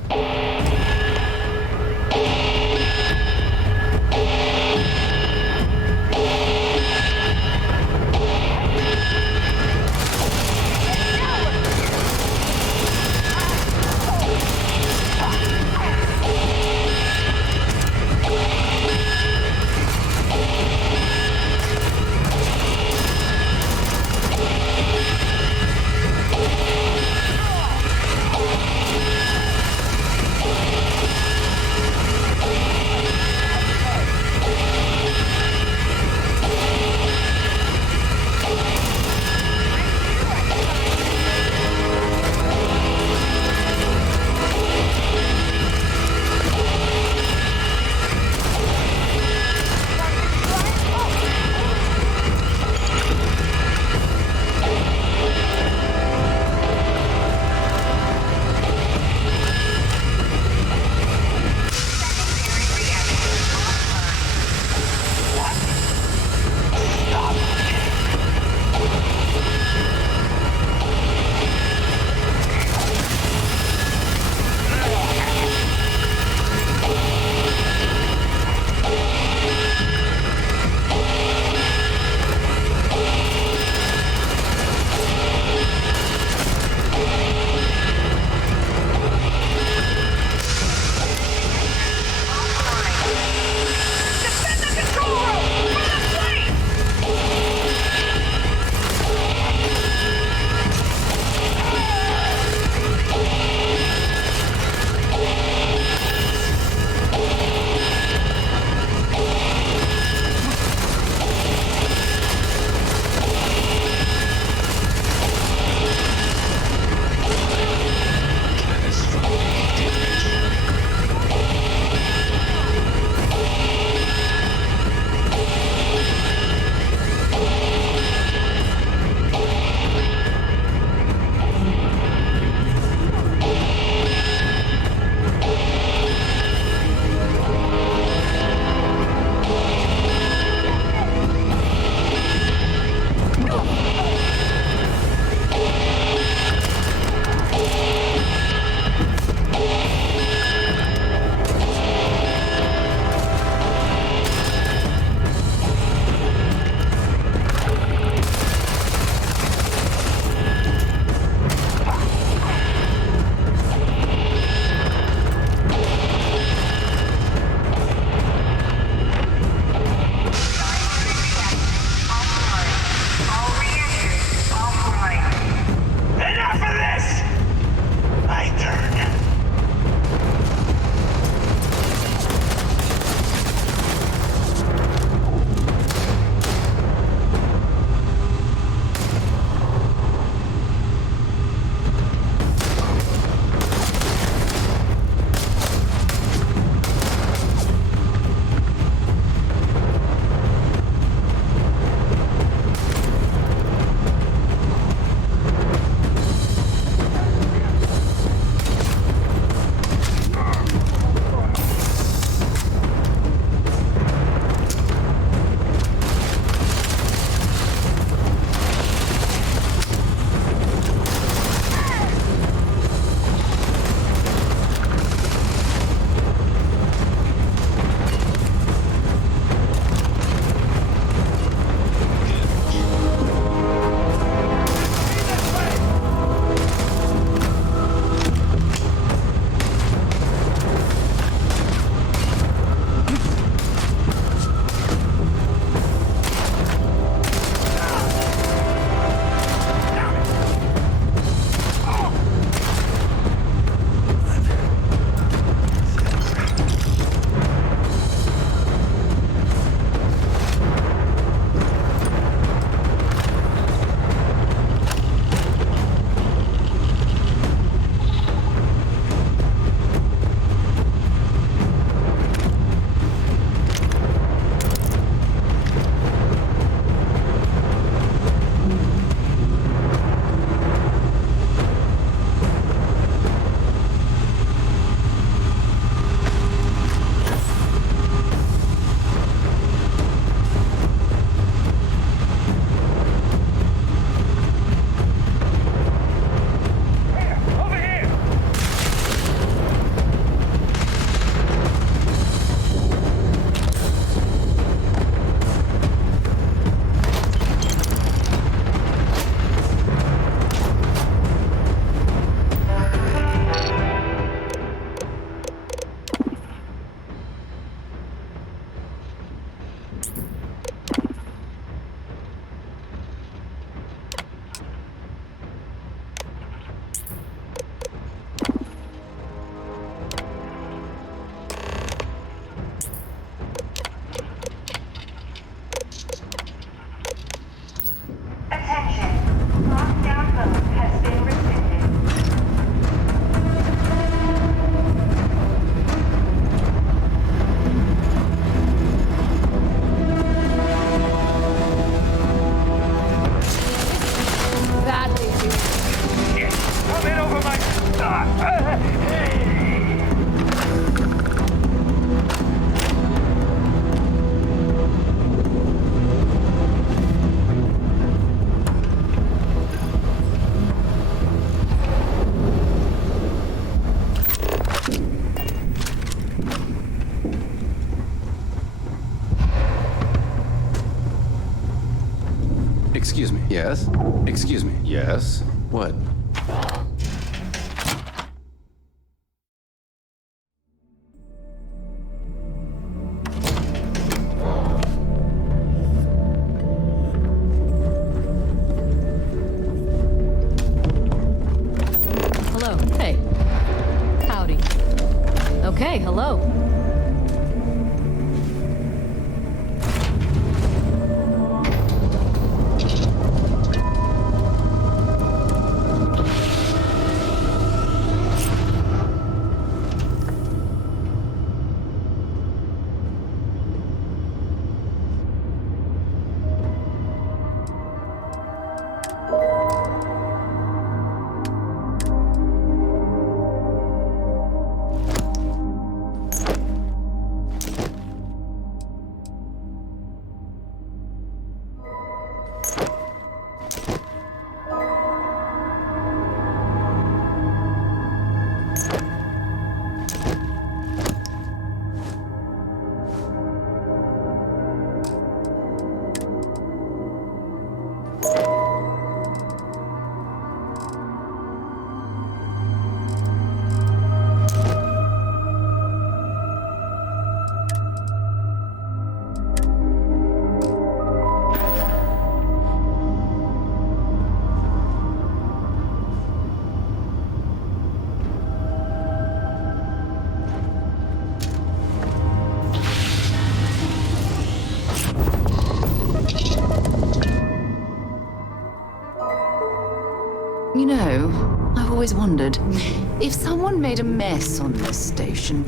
Excuse me. Yes? Excuse me. Yes? What? Hello. Hey. Howdy. Okay, hello. You know, I've always wondered, if someone made a mess on this station...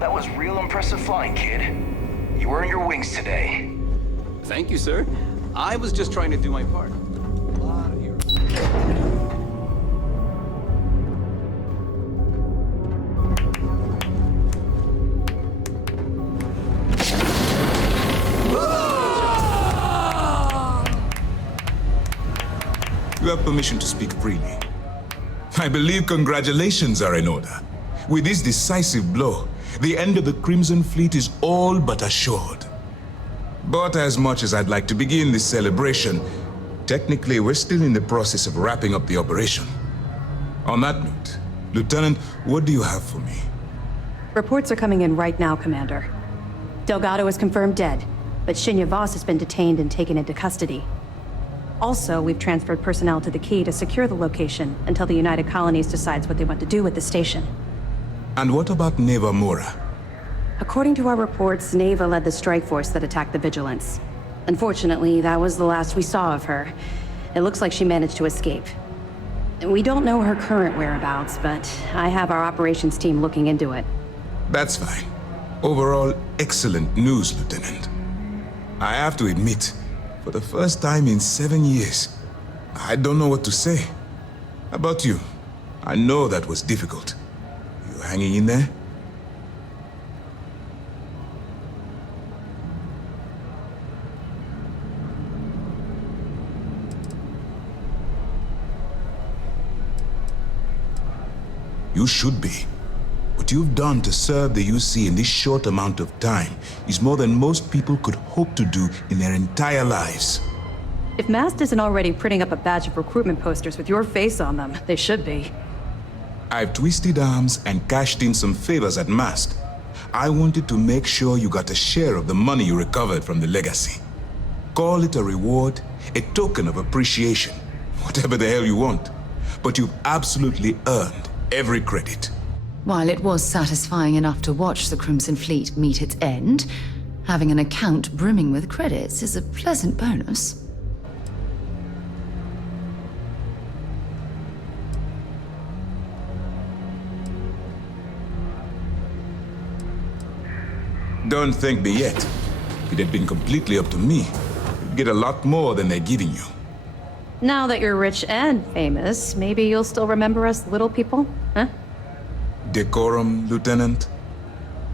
That was real impressive flying, kid. You earned your wings today. Thank you, sir. I was just trying to do my part. You have permission to speak freely. I believe congratulations are in order. With this decisive blow, the end of the Crimson Fleet is all but assured. But as much as I'd like to begin this celebration, technically we're still in the process of wrapping up the operation. On that note, Lieutenant, what do you have for me? Reports are coming in right now, Commander. Delgado is confirmed dead, but Shinya Voss has been detained and taken into custody. Also, we've transferred personnel to the Key to secure the location until the United Colonies decides what they want to do with the station. And what about Neva Mora? According to our reports, Neva led the strike force that attacked the Vigilance. Unfortunately, that was the last we saw of her. It looks like she managed to escape. We don't know her current whereabouts, but I have our operations team looking into it. That's fine. Overall, excellent news, Lieutenant. I have to admit, for the first time in 7 years, I don't know what to say. How about you? I know that was difficult. You hanging in there? You should be. What you've done to serve the UC in this short amount of time is more than most people could hope to do in their entire lives. If MAST isn't already printing up a batch of recruitment posters with your face on them, they should be. I've twisted arms and cashed in some favors at MAST. I wanted to make sure you got a share of the money you recovered from the legacy. Call it a reward, a token of appreciation, whatever the hell you want. But you've absolutely earned every credit. While it was satisfying enough to watch the Crimson Fleet meet its end, having an account brimming with credits is a pleasant bonus. Don't thank me yet. If it had been completely up to me, you'd get a lot more than they're giving you. Now that you're rich and famous, maybe you'll still remember us little people, huh? Decorum, Lieutenant?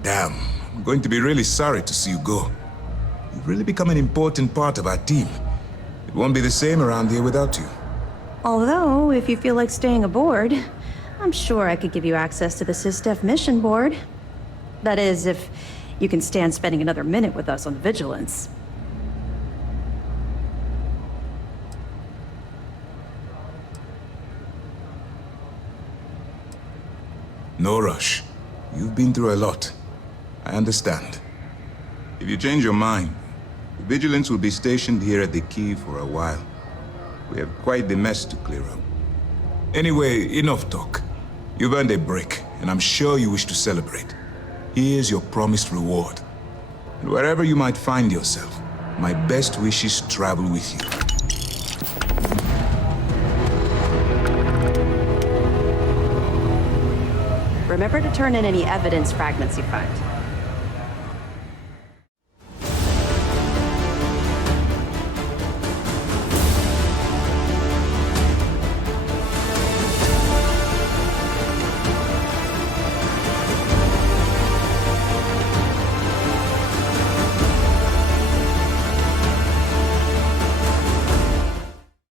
Damn, I'm going to be really sorry to see you go. You've really become an important part of our team. It won't be the same around here without you. Although, if you feel like staying aboard, I'm sure I could give you access to the SysDef mission board. That is, if you can stand spending another minute with us on Vigilance. No rush. You've been through a lot. I understand. If you change your mind, the Vigilance will be stationed here at the Key for a while. We have quite the mess to clear up. Anyway, enough talk. You've earned a break, and I'm sure you wish to celebrate. Here's your promised reward. And wherever you might find yourself, my best wishes travel with you. Remember to turn in any evidence fragments you find.